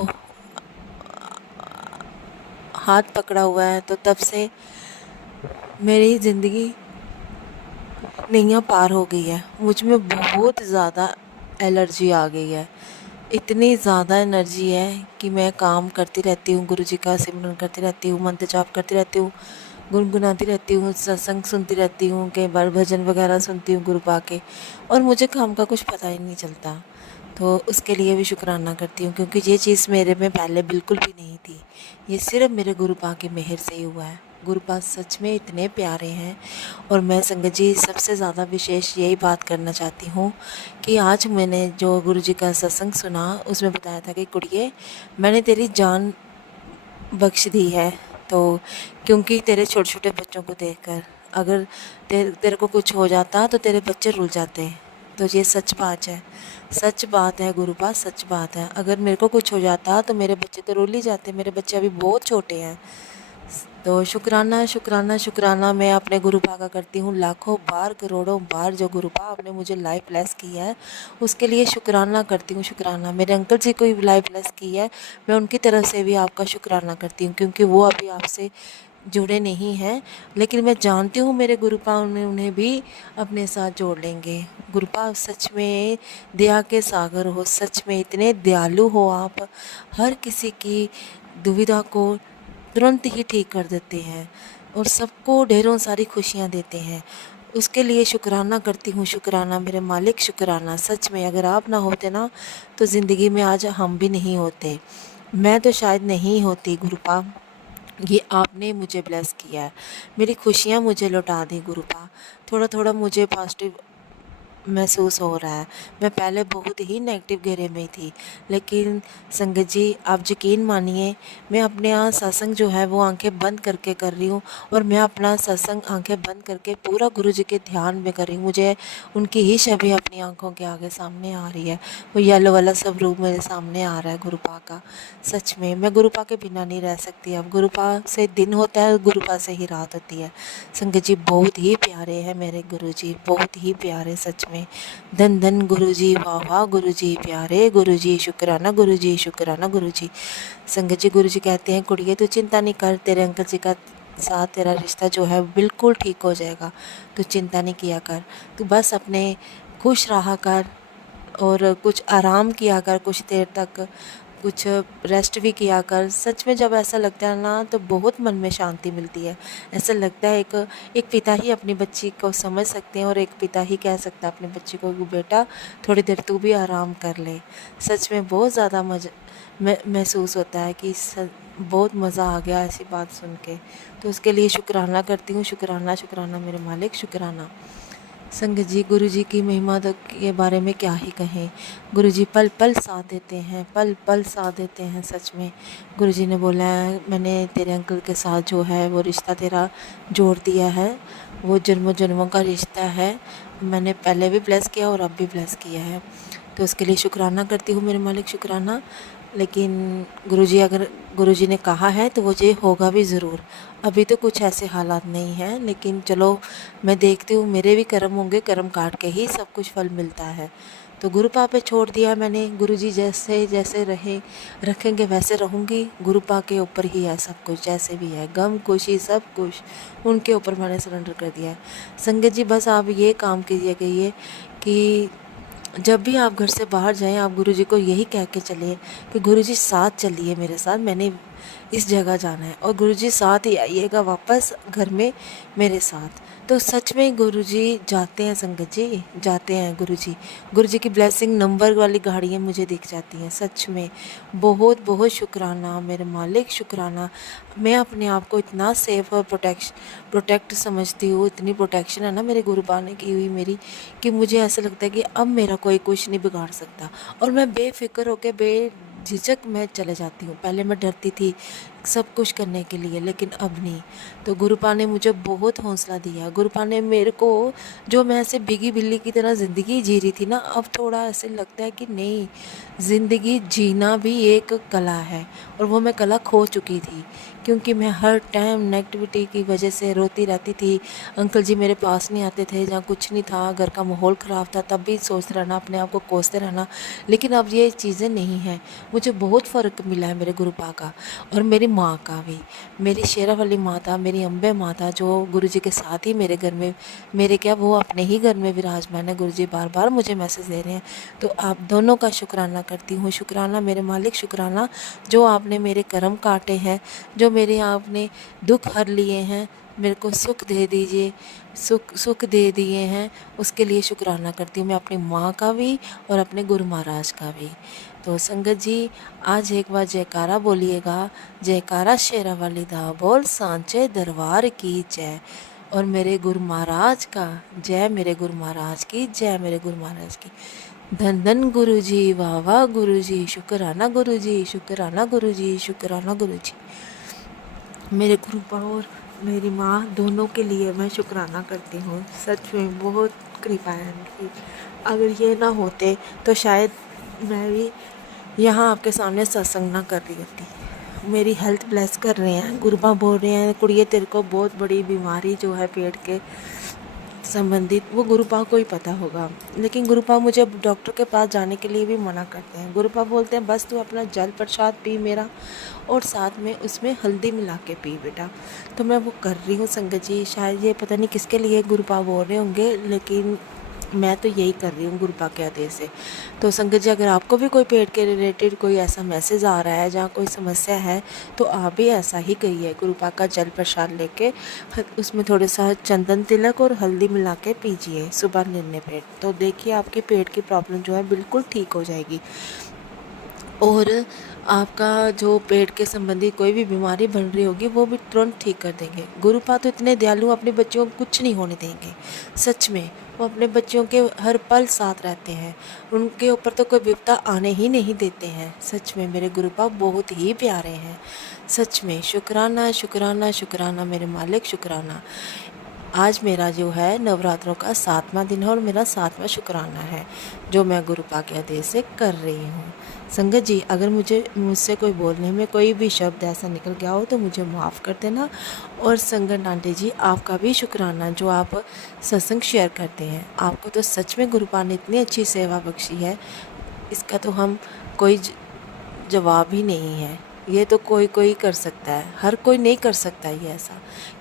हाथ पकड़ा हुआ है, तो तब से मेरी ज़िंदगी नैया पार हो गई है। मुझ में बहुत ज़्यादा एलर्जी आ गई है, इतनी ज़्यादा एनर्जी है कि मैं काम करती रहती हूँ, गुरुजी का सिमरन करती रहती हूँ, मंत्र जाप करती रहती हूँ, गुनगुनाती रहती हूँ, सत्संग सुनती रहती हूँ, कई बार भजन वगैरह सुनती हूँ गुरुपा के, और मुझे काम का कुछ पता ही नहीं चलता। तो उसके लिए भी शुक्राना करती हूँ, क्योंकि ये चीज़ मेरे में पहले बिल्कुल भी नहीं थी। ये सिर्फ मेरे गुरुपा की मेहर से ही हुआ है। गुरुपा सच में इतने प्यारे हैं। और मैं संगत जी सबसे ज़्यादा विशेष यही बात करना चाहती हूँ कि आज मैंने जो गुरुजी का सत्संग सुना उसमें बताया था कि कुड़िए, मैंने तेरी जान बख्श दी है। तो क्योंकि तेरे छोटे छोटे बच्चों को देखकर अगर तेरे को कुछ हो जाता तो तेरे बच्चे रुल जाते। तो ये सच बात है, सच बात है गुरुपा, सच बात है। अगर मेरे को कुछ हो जाता तो मेरे बच्चे तो रुल ही जाते। मेरे बच्चे अभी बहुत छोटे हैं। तो शुक्राना शुक्राना शुक्राना मैं अपने गुरुपा का करती हूँ लाखों बार करोड़ों बार। जो गुरुपा आपने मुझे लाइफ ब्लेस की है उसके लिए शुक्राना करती हूँ। शुक्राना मेरे अंकल जी को भी लाइफ ब्लेस की है, मैं उनकी तरफ से भी आपका शुक्राना करती हूँ, क्योंकि वो अभी आपसे जुड़े नहीं हैं, लेकिन मैं जानती हूँ मेरे गुरुपा उन्हें भी अपने साथ जोड़ लेंगे। गुरुपा सच में दया के सागर हो, सच में इतने दयालु हो आप। हर किसी की दुविधा को तुरंत ही ठीक कर देते हैं और सबको ढेरों सारी खुशियाँ देते हैं। उसके लिए शुक्राना करती हूँ। शुक्राना मेरे मालिक, शुक्राना। सच में अगर आप ना होते ना तो ज़िंदगी में आज हम भी नहीं होते, मैं तो शायद नहीं होती। गुरुपा ये आपने मुझे ब्लेस किया है, मेरी खुशियाँ मुझे लौटा दी गुरुपा। थोड़ा थोड़ा मुझे पॉजिटिव महसूस हो रहा है। मैं पहले बहुत ही नेगेटिव घेरे में थी, लेकिन संगत जी आप यकीन मानिए मैं अपने यहाँ सत्संग जो है वो आंखें बंद करके कर रही हूँ। और मैं अपना सत्संग आंखें बंद करके पूरा गुरु जी के ध्यान में कर रही हूँ। मुझे उनकी ही छवि अपनी आंखों के आगे सामने आ रही है। वो येलो वाला सब रूप मेरे सामने आ रहा है गुरुपा का। सच में मैं गुरुपा के बिना नहीं रह सकती। अब गुरुपा से दिन होता है, गुरुपा से ही रात होती है। संगत जी बहुत ही प्यारे हैं मेरे गुरु जी, बहुत ही प्यारे। सच में धन धन गुरु जी, वाह वाह गुरु जी, प्यारे गुरु जी, शुक्राना गुरु जी, शुक्राना गुरु जी। संगत जी गुरु जी कहते हैं कुड़िए तू चिंता नहीं कर, तेरे अंकल जी का साथ तेरा रिश्ता जो है बिल्कुल ठीक हो जाएगा। तू चिंता नहीं किया कर, तू बस अपने खुश रहा कर और कुछ आराम किया कर, कुछ देर तक कुछ रेस्ट भी किया कर। सच में जब ऐसा लगता है ना तो बहुत मन में शांति मिलती है। ऐसा लगता है एक पिता ही अपनी बच्ची को समझ सकते हैं और एक पिता ही कह सकता है अपने बच्ची को कि बेटा थोड़ी देर तू भी आराम कर ले। सच में बहुत ज़्यादा महसूस होता है कि बहुत मज़ा आ गया ऐसी बात सुन के। तो उसके लिए शुक्राना करती हूँ। शुक्राना शुक्राना मेरे मालिक, शुक्राना। संगत जी गुरु जी की महिमा के बारे में क्या ही कहें। गुरु जी पल पल साथ देते हैं, पल पल साथ देते हैं। सच में गुरु जी ने बोला है मैंने तेरे अंकल के साथ जो है वो रिश्ता तेरा जोड़ दिया है, वो जन्मों जन्मों का रिश्ता है। मैंने पहले भी ब्लेस किया और अब भी ब्लेस किया है। तो उसके लिए शुक्राना करती हूँ मेरे मालिक, शुक्राना। लेकिन गुरुजी अगर गुरुजी ने कहा है तो वो ये होगा भी ज़रूर। अभी तो कुछ ऐसे हालात नहीं हैं, लेकिन चलो मैं देखती हूँ मेरे भी कर्म होंगे, कर्म काट के ही सब कुछ फल मिलता है। तो गुरुपा पे छोड़ दिया मैंने। गुरुजी जैसे जैसे रखेंगे वैसे रहूँगी। गुरुपा के ऊपर ही है सब कुछ, जैसे भी है गम खुशी सब कुछ उनके ऊपर मैंने सरेंडर कर दिया है। संगत जी बस आप ये काम कीजिए कि जब भी आप घर से बाहर जाएं आप गुरुजी को यही कह के चलिए कि गुरुजी साथ चलिए मेरे साथ, मैंने इस जगह जाना है। और गुरुजी साथ ही आइएगा वापस घर में मेरे साथ। तो सच में गुरुजी जाते हैं, संगत जी जाते हैं गुरुजी की ब्लेसिंग नंबर वाली गाड़ियाँ मुझे दिख जाती हैं। सच में बहुत बहुत शुक्राना मेरे मालिक, शुक्राना। मैं अपने आप को इतना सेफ और प्रोटेक्ट समझती हूँ, इतनी प्रोटेक्शन है ना मेरे गुरुपा ने की हुई मेरी, कि मुझे ऐसा लगता है कि अब मेरा कोई कुछ नहीं बिगाड़ सकता। और मैं बेफिक्र होकर बेझिझक मैं चले जाती हूँ। पहले मैं डरती थी सब कुछ करने के लिए, लेकिन अब नहीं। तो गुरुपा ने मुझे बहुत हौसला दिया। गुरुपा ने मेरे को, जो मैं ऐसे बिगी बिल्ली की तरह ज़िंदगी जी रही थी ना, अब थोड़ा ऐसे लगता है कि नहीं, ज़िंदगी जीना भी एक कला है। और वो मैं कला खो चुकी थी, क्योंकि मैं हर टाइम नेगेटिविटी की वजह से रोती रहती थी। अंकल जी मेरे पास नहीं आते थे, जहाँ कुछ नहीं था, घर का माहौल ख़राब था, तब भी सोचते रहना, अपने आप को कोसते रहना। लेकिन अब ये चीज़ें नहीं हैं। मुझे बहुत फ़र्क मिला है मेरे गुरुपा का और मेरी माँ का भी। मेरी शेरा वाली माता, मेरी अम्बे माता, जो गुरुजी के साथ ही मेरे घर में, मेरे क्या वो अपने ही घर में विराजमान है। गुरुजी बार बार मुझे मैसेज दे रहे हैं। तो आप दोनों का शुक्राना करती हूँ। शुक्राना मेरे मालिक, शुक्राना जो आपने मेरे कर्म काटे हैं, जो मेरे आपने दुख हर लिए हैं। मेरे को सुख दे दीजिए, सुख दे दिए हैं, उसके लिए शुक्राना करती हूँ मैं अपनी माँ का भी और अपने गुरु महाराज का भी। तो संगत जी, आज एक बार जयकारा बोलिएगा, जयकारा शेरा वाली दा बोल सांचे दरबार की जय। और मेरे गुरु महाराज का जय, मेरे गुरु महाराज की जय, मेरे गुरु महाराज की। धन धन गुरु जी, वाह वाह गुरु जी, शुक्राना गुरु जी, शुक्राना गुरु जी, शुक्राना गुरु जी। मेरे गुरुपा और मेरी माँ दोनों के लिए मैं शुक्राना करती हूँ। सच में बहुत कृपा है उनकी। अगर ये ना होते तो शायद मैं भी यहाँ आपके सामने सत्संग ना कर रही होती। मेरी हेल्थ ब्लेस कर रहे हैं, गुरुपा बोल रहे हैं कुड़िए तेरे को बहुत बड़ी बीमारी जो है पेट के संबंधित, वो गुरुपा को ही पता होगा। लेकिन गुरुपा मुझे डॉक्टर के पास जाने के लिए भी मना करते हैं। गुरुपा बोलते हैं बस तू अपना जल प्रसाद पी मेरा, और साथ में उसमें हल्दी मिला के पी बेटा। तो मैं वो कर रही हूँ संगत जी। शायद ये पता नहीं किसके लिए गुरुपा बोल रहे होंगे, लेकिन मैं तो यही कर रही हूँ गुरुपा के आदेश से। तो संगत जी, अगर आपको भी कोई पेट के रिलेटेड कोई ऐसा मैसेज आ रहा है जहाँ कोई समस्या है, तो आप भी ऐसा ही करिए। गुरुपा का जल प्रसाद लेके उसमें थोड़ा सा चंदन तिलक और हल्दी मिला के पीजिए सुबह निर्णय पेट। तो देखिए आपके पेट की प्रॉब्लम जो है बिल्कुल ठीक हो जाएगी। और आपका जो पेट के संबंधी कोई भी बीमारी बन रही होगी वो भी तुरंत ठीक कर देंगे। गुरुपा तो इतने दयालु, अपने बच्चों को कुछ नहीं होने देंगे। सच में वो अपने बच्चों के हर पल साथ रहते हैं, उनके ऊपर तो कोई विपदा आने ही नहीं देते हैं। सच में मेरे गुरुपा बहुत ही प्यारे हैं। सच में शुक्राना शुक्राना शुक्राना मेरे मालिक, शुक्राना। आज मेरा जो है नवरात्रों का 7वां दिन है और मेरा 7वां शुक्राना है जो मैं गुरुपा के आदेश से कर रही हूँ। संगत जी, अगर मुझसे कोई बोलने में कोई भी शब्द ऐसा निकल गया हो तो मुझे माफ़ कर देना। और संगत आंटी जी, आपका भी शुक्राना जो आप सत्संग शेयर करते हैं। आपको तो सच में गुरुपा ने इतनी अच्छी सेवा बख्शी है, इसका तो हम कोई जवाब ही नहीं है। ये तो कोई कोई कर सकता है, हर कोई नहीं कर सकता ये ऐसा।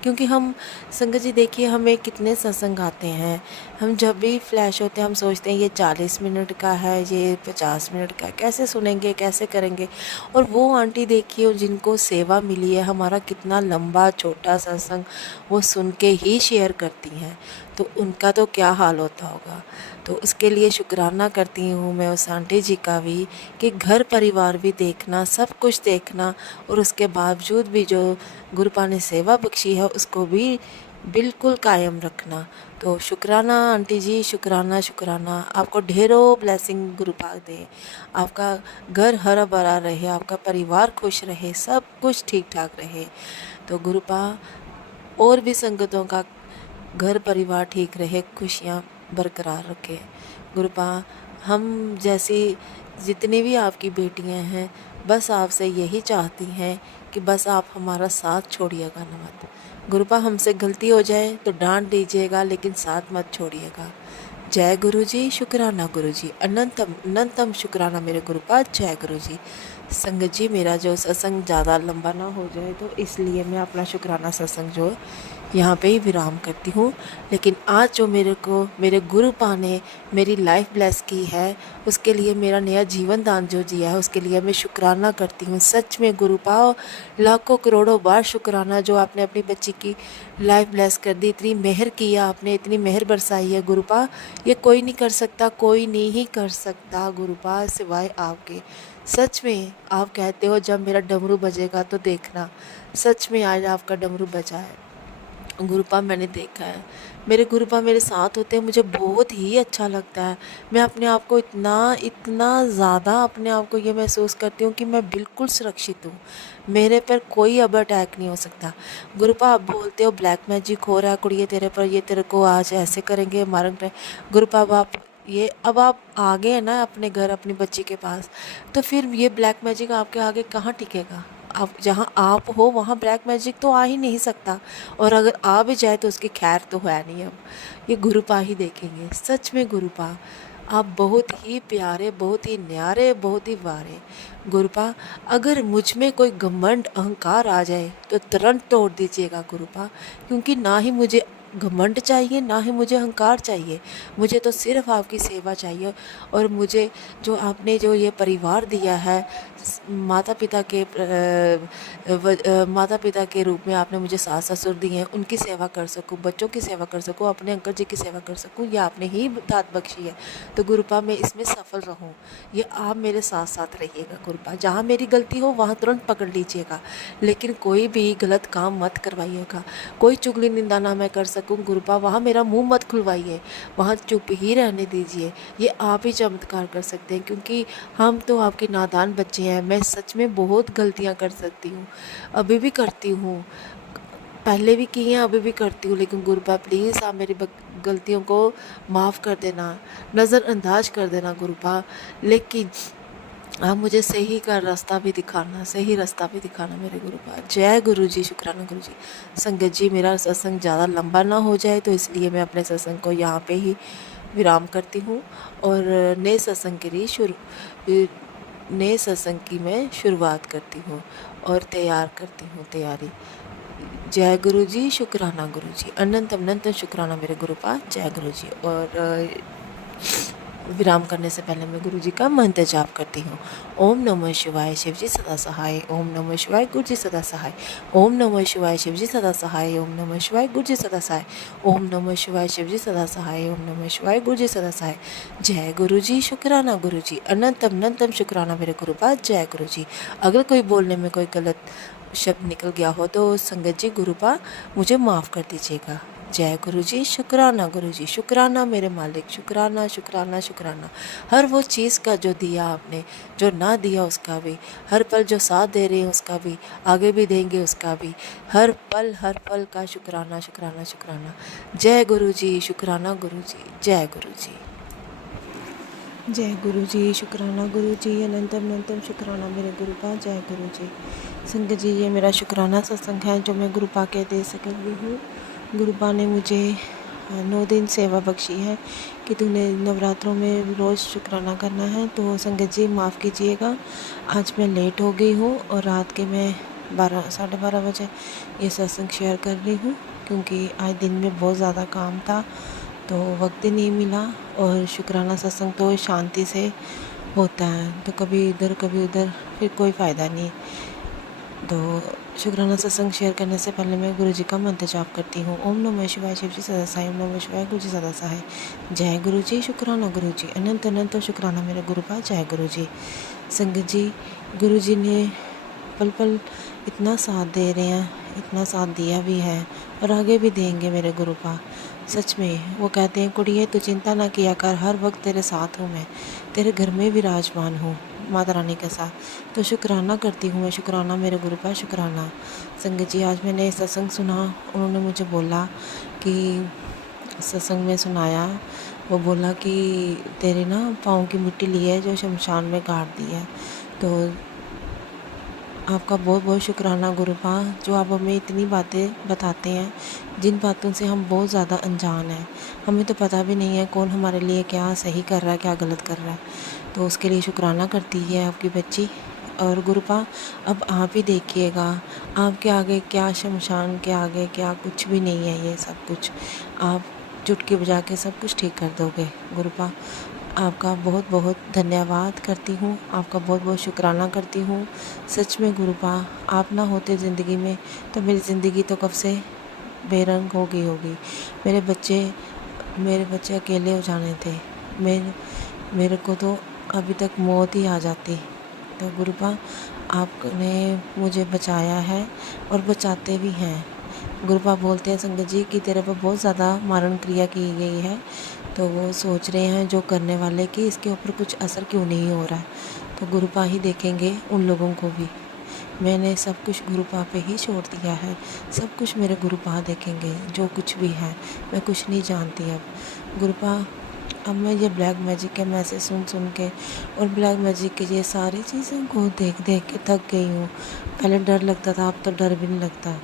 क्योंकि हम संगत जी देखिए, हमें कितने सत्संग आते हैं, हम जब भी फ्लैश होते हैं हम सोचते हैं ये 40 मिनट का है, ये 50 मिनट का है, कैसे सुनेंगे, कैसे करेंगे। और वो आंटी देखिए जिनको सेवा मिली है, हमारा कितना लंबा छोटा सत्संग वो सुन के ही शेयर करती हैं, तो उनका तो क्या हाल होता होगा। तो उसके लिए शुक्राना करती हूँ मैं उस आंटी जी का भी, कि घर परिवार भी देखना, सब कुछ देखना, और उसके बावजूद भी जो गुरुपा ने सेवा बख्शी है उसको भी बिल्कुल कायम रखना। तो शुक्राना आंटी जी, शुक्राना शुक्राना। आपको ढेरों ब्लेसिंग गुरुपा दे, आपका घर हरा भरा रहे, आपका परिवार खुश रहे, सब कुछ ठीक ठाक रहे। तो गुरुपा और भी संगतों का घर परिवार ठीक रहे, खुशियाँ बरकरार रखे। गुरुपा हम जैसी जितनी भी आपकी बेटियां हैं, बस आपसे यही चाहती हैं कि बस आप हमारा साथ छोड़िएगा ना मत। गुरुपा हमसे गलती हो जाए तो डांट दीजिएगा, लेकिन साथ मत छोड़िएगा। जय गुरु जी, शुक्राना गुरु जी, अनंतम अनंतम शुक्राना मेरे गुरुपा, जय गुरु जी। संगत जी, मेरा जो सत्संग ज़्यादा लंबा ना हो जाए तो इसलिए मैं अपना शुक्राना सत्संग जो यहाँ पे ही विराम करती हूँ। लेकिन आज जो मेरे गुरुपा ने मेरी लाइफ ब्लेस की है, उसके लिए मेरा नया जीवन दान जो दिया है उसके लिए मैं शुक्राना करती हूँ। सच में गुरुपा लाखों करोड़ों बार शुक्राना, जो आपने अपनी बच्ची की लाइफ ब्लेस कर दी, इतनी मेहर किया आपने, इतनी मेहर बरसाई है गुरुपा। ये कोई नहीं कर सकता, कोई नहीं कर सकता गुरुपा सिवाय आपके। सच में आप कहते हो जब मेरा डमरू बजेगा तो देखना, सच में आज आपका डमरू बजा है गुरुपा, मैंने देखा है। मेरे गुरुपा मेरे साथ होते हैं, मुझे बहुत ही अच्छा लगता है। मैं अपने आप को इतना ज़्यादा अपने आप को ये महसूस करती हूँ कि मैं बिल्कुल सुरक्षित हूँ, मेरे पर कोई अब अटैक नहीं हो सकता। गुरुपा आप बोलते हो ब्लैक मैजिक हो रहा है कुड़िए तेरे पर, ये तेरे को आज ऐसे करेंगे मारेंगे। गुरुपा अब आप आ गए हैं ना अपने घर अपनी बच्ची के पास, तो फिर ये ब्लैक मैजिक आपके आगे कहाँ टिकेगा। आप जहाँ आप हो वहाँ ब्लैक मैजिक तो आ ही नहीं सकता, और अगर आ भी जाए तो उसकी खैर तो है नहीं। अब ये गुरुपा ही देखेंगे। सच में गुरुपा आप बहुत ही प्यारे, बहुत ही न्यारे, बहुत ही वारे। गुरुपा अगर मुझ में कोई घमंड अहंकार आ जाए तो तुरंत तोड़ दीजिएगा गुरुपा, क्योंकि ना ही मुझे घमंड चाहिए, ना ही मुझे अहंकार चाहिए। मुझे तो सिर्फ आपकी सेवा चाहिए। और मुझे जो आपने जो ये परिवार दिया है, माता पिता के रूप में आपने मुझे सास ससुर दिए हैं, उनकी सेवा कर सकूं, बच्चों की सेवा कर सकूं, अपने अंकल जी की सेवा कर सकूं, ये आपने ही दात बख्शी है। तो गुरुपा मैं इसमें सफल रहूं, ये आप मेरे साथ साथ रहिएगा। गुरुपा जहाँ मेरी गलती हो वहाँ तुरंत पकड़ लीजिएगा, लेकिन कोई भी गलत काम मत करवाइएगा। कोई चुगली निंदा ना मैं कर सकूं गुरुपा, वहाँ मेरा मुंह मत खुलवाइए, वहाँ चुप ही रहने दीजिए। ये आप ही चमत्कार कर सकते हैं, क्योंकि हम तो आपके नादान बच्चे हैं। मैं सच में बहुत गलतियाँ कर सकती हूँ, अभी भी करती हूँ, पहले भी की हैं, अभी भी करती हूँ। लेकिन गुरुपा प्लीज़ आप मेरी गलतियों को माफ़ कर देना, नज़रअंदाज कर देना गुरुपा। लेकिन आप मुझे सही का रास्ता भी दिखाना, सही रास्ता भी दिखाना मेरे गुरुपा। जय गुरु जी, शुक्राना गुरु जी। संगत जी, मेरा सत्संग ज़्यादा लंबा ना हो जाए, तो इसलिए मैं अपने सत्संग को यहाँ पे ही विराम करती हूँ और नए सत्संग की मैं शुरुआत करती हूँ और तैयार करती हूँ तैयारी। जय गुरु जी, शुक्राना गुरु जी, अनंत अनंत शुक्राना मेरे गुरुपा। जय गुरु जी। और विराम करने से पहले मैं गुरु जी का मंत्र जाप करती हूँ। ओम नमः शिवाय, शिव जी सदा सहाय। ओम नमः शिवाय, गुरु जी सदा सहाय। ओम नमः शिवाय, शिव जी सदा सहाय। ओम नमः शिवाय, गुरु जी सदा सहाय। ओम नमः शिवाय, शिव जी सदा सहाय। ओम नमः शिवाय, गुरु जी सदा सहाय। जय गुरु जी, शुक्राना गुरु जी, अनंतम अनंतम शुक्राना मेरे गुरुपा। जय गुरु जी। अगर कोई बोलने में कोई गलत शब्द निकल गया हो तो संगत जी गुरुपा मुझे माफ़ कर दीजिएगा। जय गुरु जी, शुक्राना गुरु जी, शुक्राना मेरे मालिक, शुक्राना शुक्राना शुक्राना। हर वो चीज़ का जो दिया आपने, जो ना दिया उसका भी, हर पल जो साथ दे रहे हैं उसका भी, आगे भी देंगे उसका भी, हर पल का शुक्राना शुक्राना शुक्राना। जय गुरु जी, शुक्राना गुरु जी। जय गुरु जी। जय गुरु जी, शुक्राना गुरु जी, अनंतम अनंतम शुक्राना मेरे गुरुपा। जय गुरु जी। संगत जी, ये मेरा शुक्राना सत्संग है जो मैं गुरुपा के दे सकी हूँ। गुरुपा ने मुझे 9 दिन सेवा बख्शी है कि तूने नवरात्रों में रोज़ शुक्राना करना है। तो संगत जी माफ़ कीजिएगा, आज मैं लेट हो गई हूँ और रात के मैं 12 साढ़े 12 बजे ये सत्संग शेयर कर रही हूँ, क्योंकि आज दिन में बहुत ज़्यादा काम था तो वक्त ही नहीं मिला। और शुक्राना सत्संग तो शांति से होता है, तो कभी इधर कभी उधर, फिर कोई फ़ायदा नहीं। तो शुक्राना सत्संग शेयर करने से पहले मैं गुरु जी का मंत्र जाप करती हूँ। ओम नमः शिवाय, शिव जी सदा सहाय। ओम नमः शिवाय, गुरु जी सदा सहाय। जय गुरु जी, शुक्राना गुरु जी, अनंत अनंत शुक्राना मेरे गुरुपा। जय गुरु जी। संगत जी, गुरु जी ने पल पल इतना साथ दे रहे हैं, इतना साथ दिया भी है और आगे भी देंगे मेरे गुरुपा। सच में वो कहते हैं, कुड़िए तू चिंता ना किया कर, हर वक्त तेरे साथ हूँ मैं, तेरे घर में विराजमान हूँ माता रानी के साथ। तो शुक्राना करती हूँ मैं, शुक्राना मेरे गुरुपा, शुक्राना। संगत जी, आज मैंने सत्संग सुना, उन्होंने मुझे बोला कि सत्संग में सुनाया, वो बोला कि तेरे ना पाँव की मिट्टी ली है जो शमशान में गाड़ दी है। तो आपका बहुत बहुत शुक्राना गुरुपा, जो आप हमें इतनी बातें बताते हैं जिन बातों से हम बहुत ज़्यादा अनजान हैं। हमें तो पता भी नहीं है कौन हमारे लिए क्या सही कर रहा है, क्या गलत कर रहा है। तो उसके लिए शुक्राना करती है आपकी बच्ची। और गुरुपा, अब आप ही देखिएगा, आपके आगे क्या, शमशान के आगे क्या, कुछ भी नहीं है। ये सब कुछ आप चुटकी बजा के सब कुछ ठीक कर दोगे गुरुपा। आपका बहुत बहुत धन्यवाद करती हूँ, आपका बहुत बहुत शुक्राना करती हूँ। सच में गुरुपा, आप ना होते ज़िंदगी में तो मेरी ज़िंदगी तो कब से बेरंग हो गई होगी। मेरे बच्चे अकेले हो जाने थे, मेरे को तो अभी तक मौत ही आ जाती। तो गुरुपा, आपने मुझे बचाया है और बचाते भी हैं। गुरुपा बोलते हैं संगत जी कि तेरे पर बहुत ज़्यादा मारण क्रिया की गई है, तो वो सोच रहे हैं जो करने वाले कि इसके ऊपर कुछ असर क्यों नहीं हो रहा है। तो गुरुपा ही देखेंगे उन लोगों को भी। मैंने सब कुछ गुरुपा पे ही छोड़ दिया है, सब कुछ मेरे गुरुपा देखेंगे, जो कुछ भी है। मैं कुछ नहीं जानती अब गुरुपा। अब मैं ये ब्लैक मैजिक के मैसेज सुन के और ब्लैक मैजिक की ये सारी चीज़ों को देख के थक गई हूँ। पहले डर लगता था, अब तो डर भी नहीं लगता।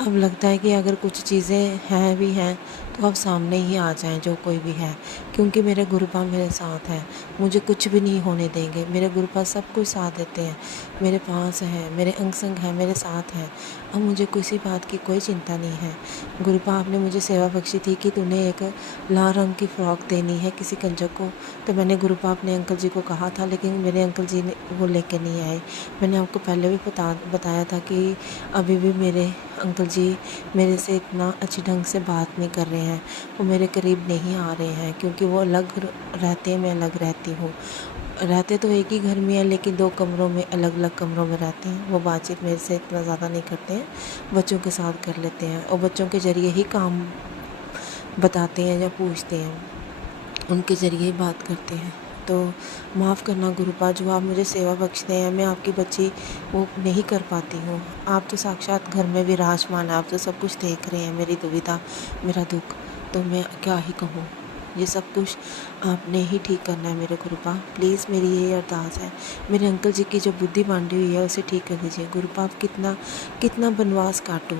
अब लगता है कि अगर कुछ चीज़ें हैं भी हैं तो आप सामने ही आ जाएं जो कोई भी है, क्योंकि मेरे गुरुपा मेरे साथ हैं, मुझे कुछ भी नहीं होने देंगे। मेरे गुरुपा सब कुछ साथ देते हैं, मेरे पास हैं, मेरे अंग संग हैं, मेरे साथ हैं। अब मुझे किसी बात की कोई चिंता नहीं है। गुरुपा आपने मुझे सेवा बख्शी थी कि तूने एक लाल रंग की फ़्रॉक देनी है किसी कंजक को, तो मैंने गुरुपा अपने अंकल जी को कहा था, लेकिन मेरे अंकल जी ने वो लेके नहीं आए। मैंने आपको पहले भी बताया था कि अभी भी मेरे अंकल जी मेरे से इतना अच्छी ढंग से बात नहीं कर रहे हैं, वो मेरे करीब नहीं आ रहे हैं, क्योंकि वो अलग रहते हैं, मैं अलग रहती हूँ। रहते तो एक ही घर में है, लेकिन 2 कमरों में, अलग अलग कमरों में रहते हैं। वो बातचीत मेरे से इतना ज़्यादा नहीं करते हैं, बच्चों के साथ कर लेते हैं, और बच्चों के ज़रिए ही काम बताते हैं या पूछते हैं, उनके ज़रिए ही बात करते हैं। तो माफ़ करना गुरुपा, जो आप मुझे सेवा बख्शते हैं, मैं आपकी बच्ची वो नहीं कर पाती हूँ। आप तो साक्षात घर में विराजमान है, आप तो सब कुछ देख रहे हैं, मेरी दुविधा, मेरा दुख, तो मैं क्या ही कहूँ। ये सब कुछ आपने ही ठीक करना है मेरे गुरुपा। प्लीज़ मेरी ये अरदास है, मेरे अंकल जी की जो बुद्धि बांधी हुई है उसे ठीक कर दीजिए गुरुपा। आप कितना बनवास काटूँ,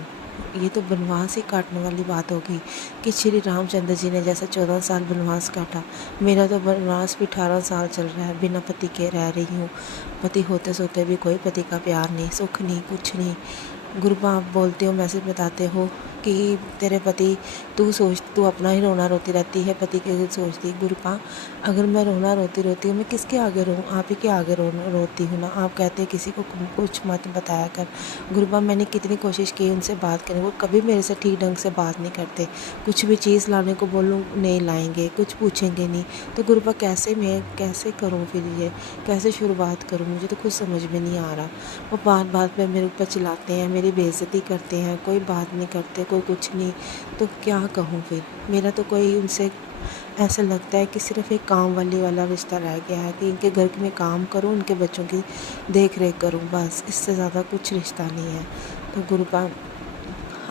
ये तो बनवास ही काटने वाली बात होगी कि श्री रामचंद्र जी ने जैसा 14 साल बनवास काटा, मेरा तो बनवास भी 18 साल चल रहा है। बिना पति के रह रही हूँ, पति होते सोते भी कोई पति का प्यार नहीं, सुख नहीं, कुछ नहीं। गुरुपा आप बोलते हो, मैसेज बताते हो कि तेरे पति, तू अपना ही रोना रोती रहती है, पति के लिए सोचती। गुरुपा अगर मैं रोना रोती हूँ, मैं किसके आगे रोऊँ? आप ही के आगे रोती हूँ ना। आप कहते हैं किसी को कुछ मत बताया कर। गुरुपा मैंने कितनी कोशिश की उनसे बात करने, वो कभी मेरे से ठीक ढंग से बात नहीं करते। कुछ भी चीज़ लाने को बोलूँ नहीं लाएंगे, कुछ पूछेंगे नहीं। तो गुरुपा मैं कैसे करूँ फिर, ये कैसे शुरुआत करूँ? मुझे तो कुछ समझ में नहीं आ रहा। वो बात पे मेरे ऊपर चिल्लाते हैं, मेरी बेइज्जती करते हैं, कोई बात नहीं करते, कोई कुछ नहीं। तो क्या कहूँ फिर? मेरा तो कोई उनसे ऐसा लगता है कि सिर्फ एक काम वाला रिश्ता रह गया है कि इनके घर में काम करूँ, उनके बच्चों की देख रेख करूँ, बस। इससे ज़्यादा कुछ रिश्ता नहीं है। तो गुरुपा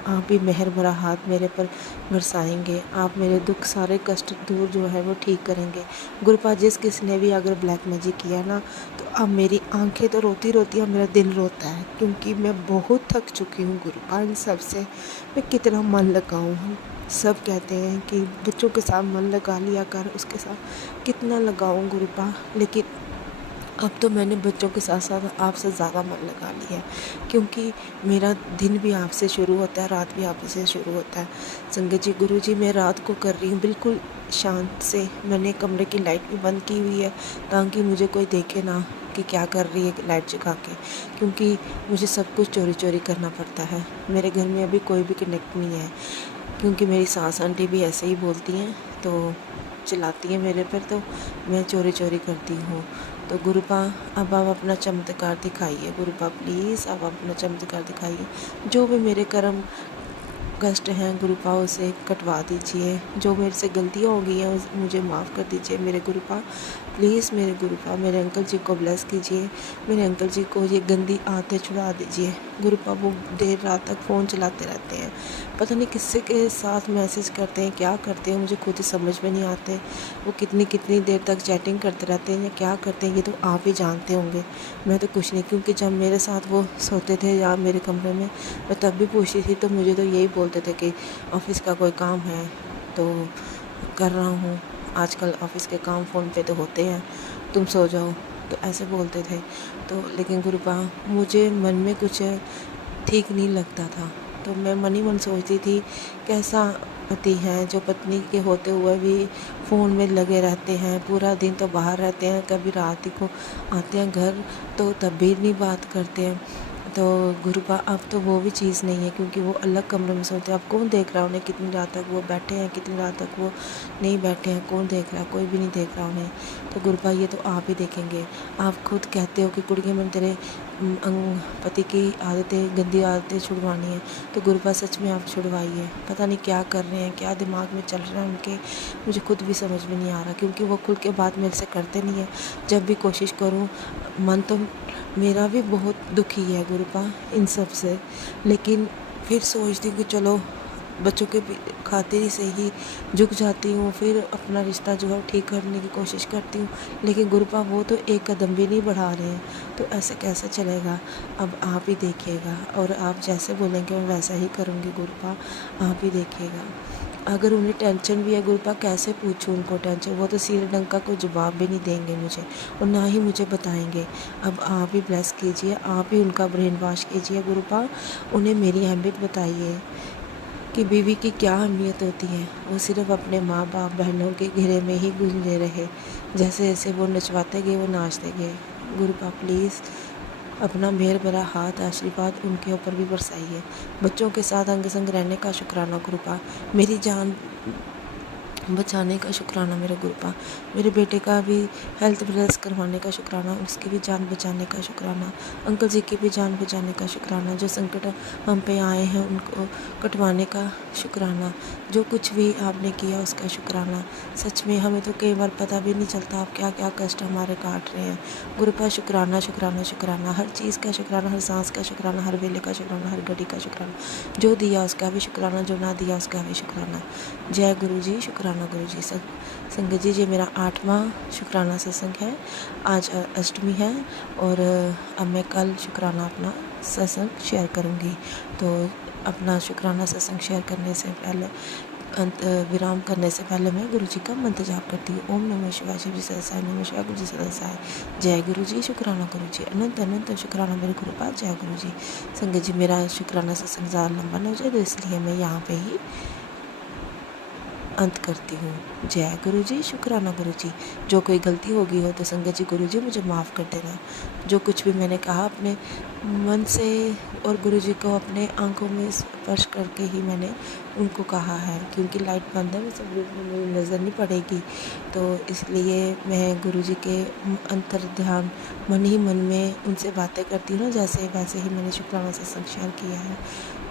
आप भी मेहर भरा हाथ मेरे पर बरसाएंगे, आप मेरे दुख, सारे कष्ट दूर जो है वो ठीक करेंगे। गुरुपा किसने भी अगर ब्लैक मैजिक किया ना, तो अब मेरी आंखें तो रोती रोती, अब मेरा दिल रोता है, क्योंकि मैं बहुत थक चुकी हूँ गुरुपा। इन सब से मैं कितना मन लगाऊँ? सब कहते हैं कि बच्चों के साथ मन लगा लिया कर, उसके साथ कितना लगाऊँ गुरुपा, लेकिन अब तो मैंने बच्चों के साथ साथ आपसे ज़्यादा मन लगा लिया है, क्योंकि मेरा दिन भी आपसे शुरू होता है, रात भी आपसे शुरू होता है। संगत जी, गुरु जी, मैं रात को कर रही हूँ बिल्कुल शांत से। मैंने कमरे की लाइट भी बंद की हुई है, ताकि मुझे कोई देखे ना कि क्या कर रही है लाइट जगा के, क्योंकि मुझे सब कुछ चोरी चोरी करना पड़ता है। मेरे घर में अभी कोई भी कनेक्ट नहीं है, क्योंकि मेरी सास आंटी भी ऐसे ही बोलती हैं, तो चिल्लाती है मेरे पर, तो मैं चोरी चोरी करती हूँ। तो गुरुपा अब आप अपना चमत्कार दिखाइए गुरुपा, प्लीज़ आप अपना चमत्कार दिखाइए। जो भी मेरे कर्म कष्ट हैं गुरुपा, उसे कटवा दीजिए। जो मेरे से गलतियाँ हो गई हैं मुझे माफ़ कर दीजिए मेरे गुरुपा। प्लीज़ मेरे गुरुपा, मेरे अंकल जी को ब्लेस कीजिए, मेरे अंकल जी को ये गंदी आदतें छुड़ा दीजिए गुरुपा। वो देर रात तक फ़ोन चलाते रहते हैं, पता नहीं किससे के साथ मैसेज करते हैं, क्या करते हैं, मुझे खुद ही समझ में नहीं आते। वो कितनी देर तक चैटिंग करते रहते हैं या क्या करते हैं, ये तो आप ही जानते होंगे। मैं तो कुछ नहीं, क्योंकि जब मेरे साथ वो सोते थे या मेरे कमरे में, मैं तब भी पूछती थी, तो मुझे तो यही बोलते थे कि ऑफिस का कोई काम है तो कर रहा हूँ, आजकल ऑफिस के काम फ़ोन पे तो होते हैं, तुम सो जाओ, तो ऐसे बोलते थे। तो लेकिन गुरुपा मुझे मन में कुछ ठीक नहीं लगता था, तो मैं मन ही मन सोचती थी कैसा पति है जो पत्नी के होते हुए भी फ़ोन में लगे रहते हैं, पूरा दिन तो बाहर रहते हैं, कभी रात ही को आते हैं घर, तो तब भी नहीं बात करते हैं। तो गुरुपा अब तो वो भी चीज़ नहीं है, क्योंकि वो अलग कमरे में सोते हैं। अब कौन देख रहा है उन्हें, कितनी रात तक वो बैठे हैं, कितनी रात तक वो नहीं बैठे हैं, कौन देख रहा है? कोई भी नहीं देख रहा उन्हें। तो गुरुपा ये तो आप ही देखेंगे। आप खुद कहते हो कि कुड़ियों में तेरे पति की आदतें, गंदी आदतें छुड़वानी है, तो गुरुपा सच में आप छुड़वाइए। पता नहीं क्या कर रहे हैं, क्या दिमाग में चल रहा है उनके, मुझे खुद भी समझ में नहीं आ रहा, क्योंकि वो खुल के बात मेरे से करते नहीं है। जब भी कोशिश करूँ, मन तो मेरा भी बहुत दुखी है गुरुपा इन सब से, लेकिन फिर सोचती हूँ कि चलो बच्चों के खातिर से ही झुक जाती हूँ, फिर अपना रिश्ता जो है ठीक करने की कोशिश करती हूँ। लेकिन गुरुपा वो तो एक कदम भी नहीं बढ़ा रहे हैं, तो ऐसे कैसे चलेगा? अब आप ही देखिएगा, और आप जैसे बोलेंगे मैं वैसा ही करूँगी गुरुपा, आप ही देखिएगा। अगर उन्हें टेंशन भी है गुरुपा कैसे पूछूं उनको टेंशन, वो तो श्रीलंका को जवाब भी नहीं देंगे मुझे और ना ही मुझे बताएंगे। अब आप ही ब्लेस कीजिए, आप ही उनका ब्रेन वॉश कीजिए गुरुपा, उन्हें मेरी अहमियत बताइए कि बीवी की क्या अहमियत होती है। वो सिर्फ अपने माँ बाप बहनों के घेरे में ही गुंजे रहे, जैसे जैसे वो नचवाते गए वो नाचते गए। गुरुपा प्लीज़ अपना मेहर भरा हाथ आशीर्वाद उनके ऊपर भी बरसाइए। बच्चों के साथ अंग संग रहने का शुक्राना गुरुपा, मेरी जान बचाने का शुक्राना मेरे गुरुपा, मेरे बेटे का भी हेल्थ ब्रेस करवाने का शुक्राना, उसकी भी जान बचाने का शुक्राना, अंकल जी की भी जान बचाने का शुक्राना, जो संकट हम पे आए हैं उनको कटवाने का शुक्राना, जो कुछ भी आपने किया उसका शुक्राना। सच में हमें तो कई बार पता भी नहीं चलता आप क्या क्या कष्ट हमारे काट रहे हैं। गुरुपा शुक्राना शुक्राना शुक्राना, हर चीज़ का शुक्राना, हर सांस का शुक्राना, हर वेले का शुक्राना, हर घड़ी का शुक्राना, जो दिया उसका भी शुक्राना, जो ना दिया उसका भी शुक्राना। जय गुरु जी, शुक्राना गुरु जी। संगत जी, ये मेरा 8वां शुक्राना सत्संग है। आज अष्टमी है और अब मैं कल शुक्राना अपना सत्संग शेयर करूँगी। तो अपना शुक्राना सत्संग शेयर करने से पहले विराम करने से पहले मैं गुरु जी का मंत्र जाप करती हूँ। ओम नमः शिवाय, शिव जी सदासाय, नमः शिवाय, गुरु जी सदासाय। जय गुरु जी, शुक्राना गुरु जी, अनंत अनंत शुक्राना मेरे गुरुपाद। जय गुरु जी। संगत जी, मेरा शुक्राना सत्संग ज़्यादा लंबा न हो जाए तो इसलिए मैं यहाँ पे ही अंत करती हूँ। जय गुरु जी, शुक्राना गुरु जी। जो कोई गलती होगी हो तो संगत जी गुरु जी मुझे माफ़ कर देना। जो कुछ भी मैंने कहा अपने मन से और गुरु जी को अपने आंखों में स्पर्श करके ही मैंने उनको कहा है, क्योंकि लाइट बंद है, सब मेरी नज़र नहीं पड़ेगी, तो इसलिए मैं गुरु जी के अंतर ध्यान मन ही मन में उनसे बातें करती हूँ ना, जैसे वैसे ही मैंने शुक्राना सत्संग शेयर किया है।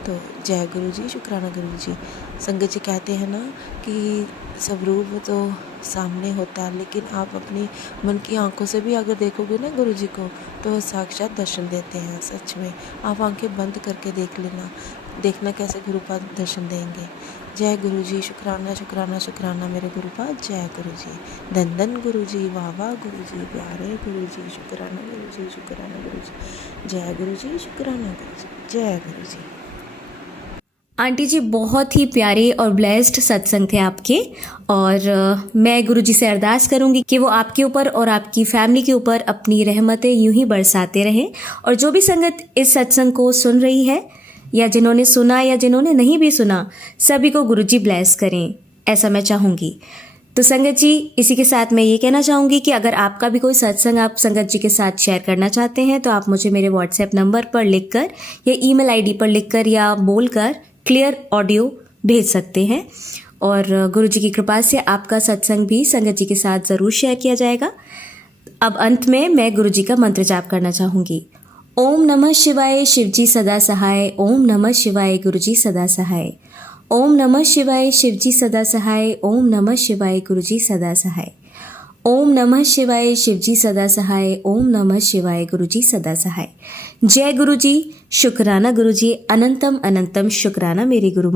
तो जय गुरु जी, शुक्राना गुरु जी। संगत जी कहते हैं ना कि सब रूप तो सामने होता है, लेकिन आप अपनी मन की आंखों से भी अगर देखोगे ना गुरु जी को तो साक्षात दर्शन देते हैं। सच में आप आंखें बंद करके देख लेना, देखना कैसे गुरुपाद दर्शन देंगे। जय गुरु जी, शुक्राना शुक्राना शुक्राना मेरे गुरुपाद। जय गुरु जी, धन धन गुरु जी, वाह वाह गुरु जी, प्यारे गुरु जी, शुक्राना गुरु जी, शुक्राना गुरु जी। जय गुरु जी, शुक्राना गुरु जी। जय गुरु जी। आंटी जी, बहुत ही प्यारे और ब्लेस्ड सत्संग थे आपके, और मैं गुरु जी से अरदास करूंगी कि वो आपके ऊपर और आपकी फैमिली के ऊपर अपनी रहमतें यूं ही बरसाते रहें। और जो भी संगत इस सत्संग को सुन रही है, या जिन्होंने सुना या जिन्होंने नहीं भी सुना, सभी को गुरु जी ब्लेस करें, ऐसा मैं चाहूँगी। तो संगत जी, इसी के साथ मैं ये कहना चाहूँगी कि अगर आपका भी कोई सत्संग आप संगत जी के साथ शेयर करना चाहते हैं तो आप मुझे मेरे व्हाट्सएप नंबर पर लिखकर या ईमेल आईडी पर लिखकर या बोलकर क्लियर ऑडियो भेज सकते हैं, और गुरु जी की कृपा से आपका सत्संग भी संगत जी के साथ ज़रूर शेयर किया जाएगा। अब अंत में मैं गुरु जी का मंत्र जाप करना चाहूँगी। ओम नमः शिवाय, शिव जी सदा सहाय। ओम नमः शिवाय, गुरु जी सदा सहाय। ओम नमः शिवाय, शिव जी सदा सहाय। ओम नमः शिवाय, गुरु जी सदा सहाय। ओम नमः शिवाय, शिव जी सदा सहाय। ओम नमः शिवाय, गुरु जी सदा सहाय। जय गुरु जी, शुक्राना गुरु जी, अनंतम अनंतम शुक्राना मेरे गुरु।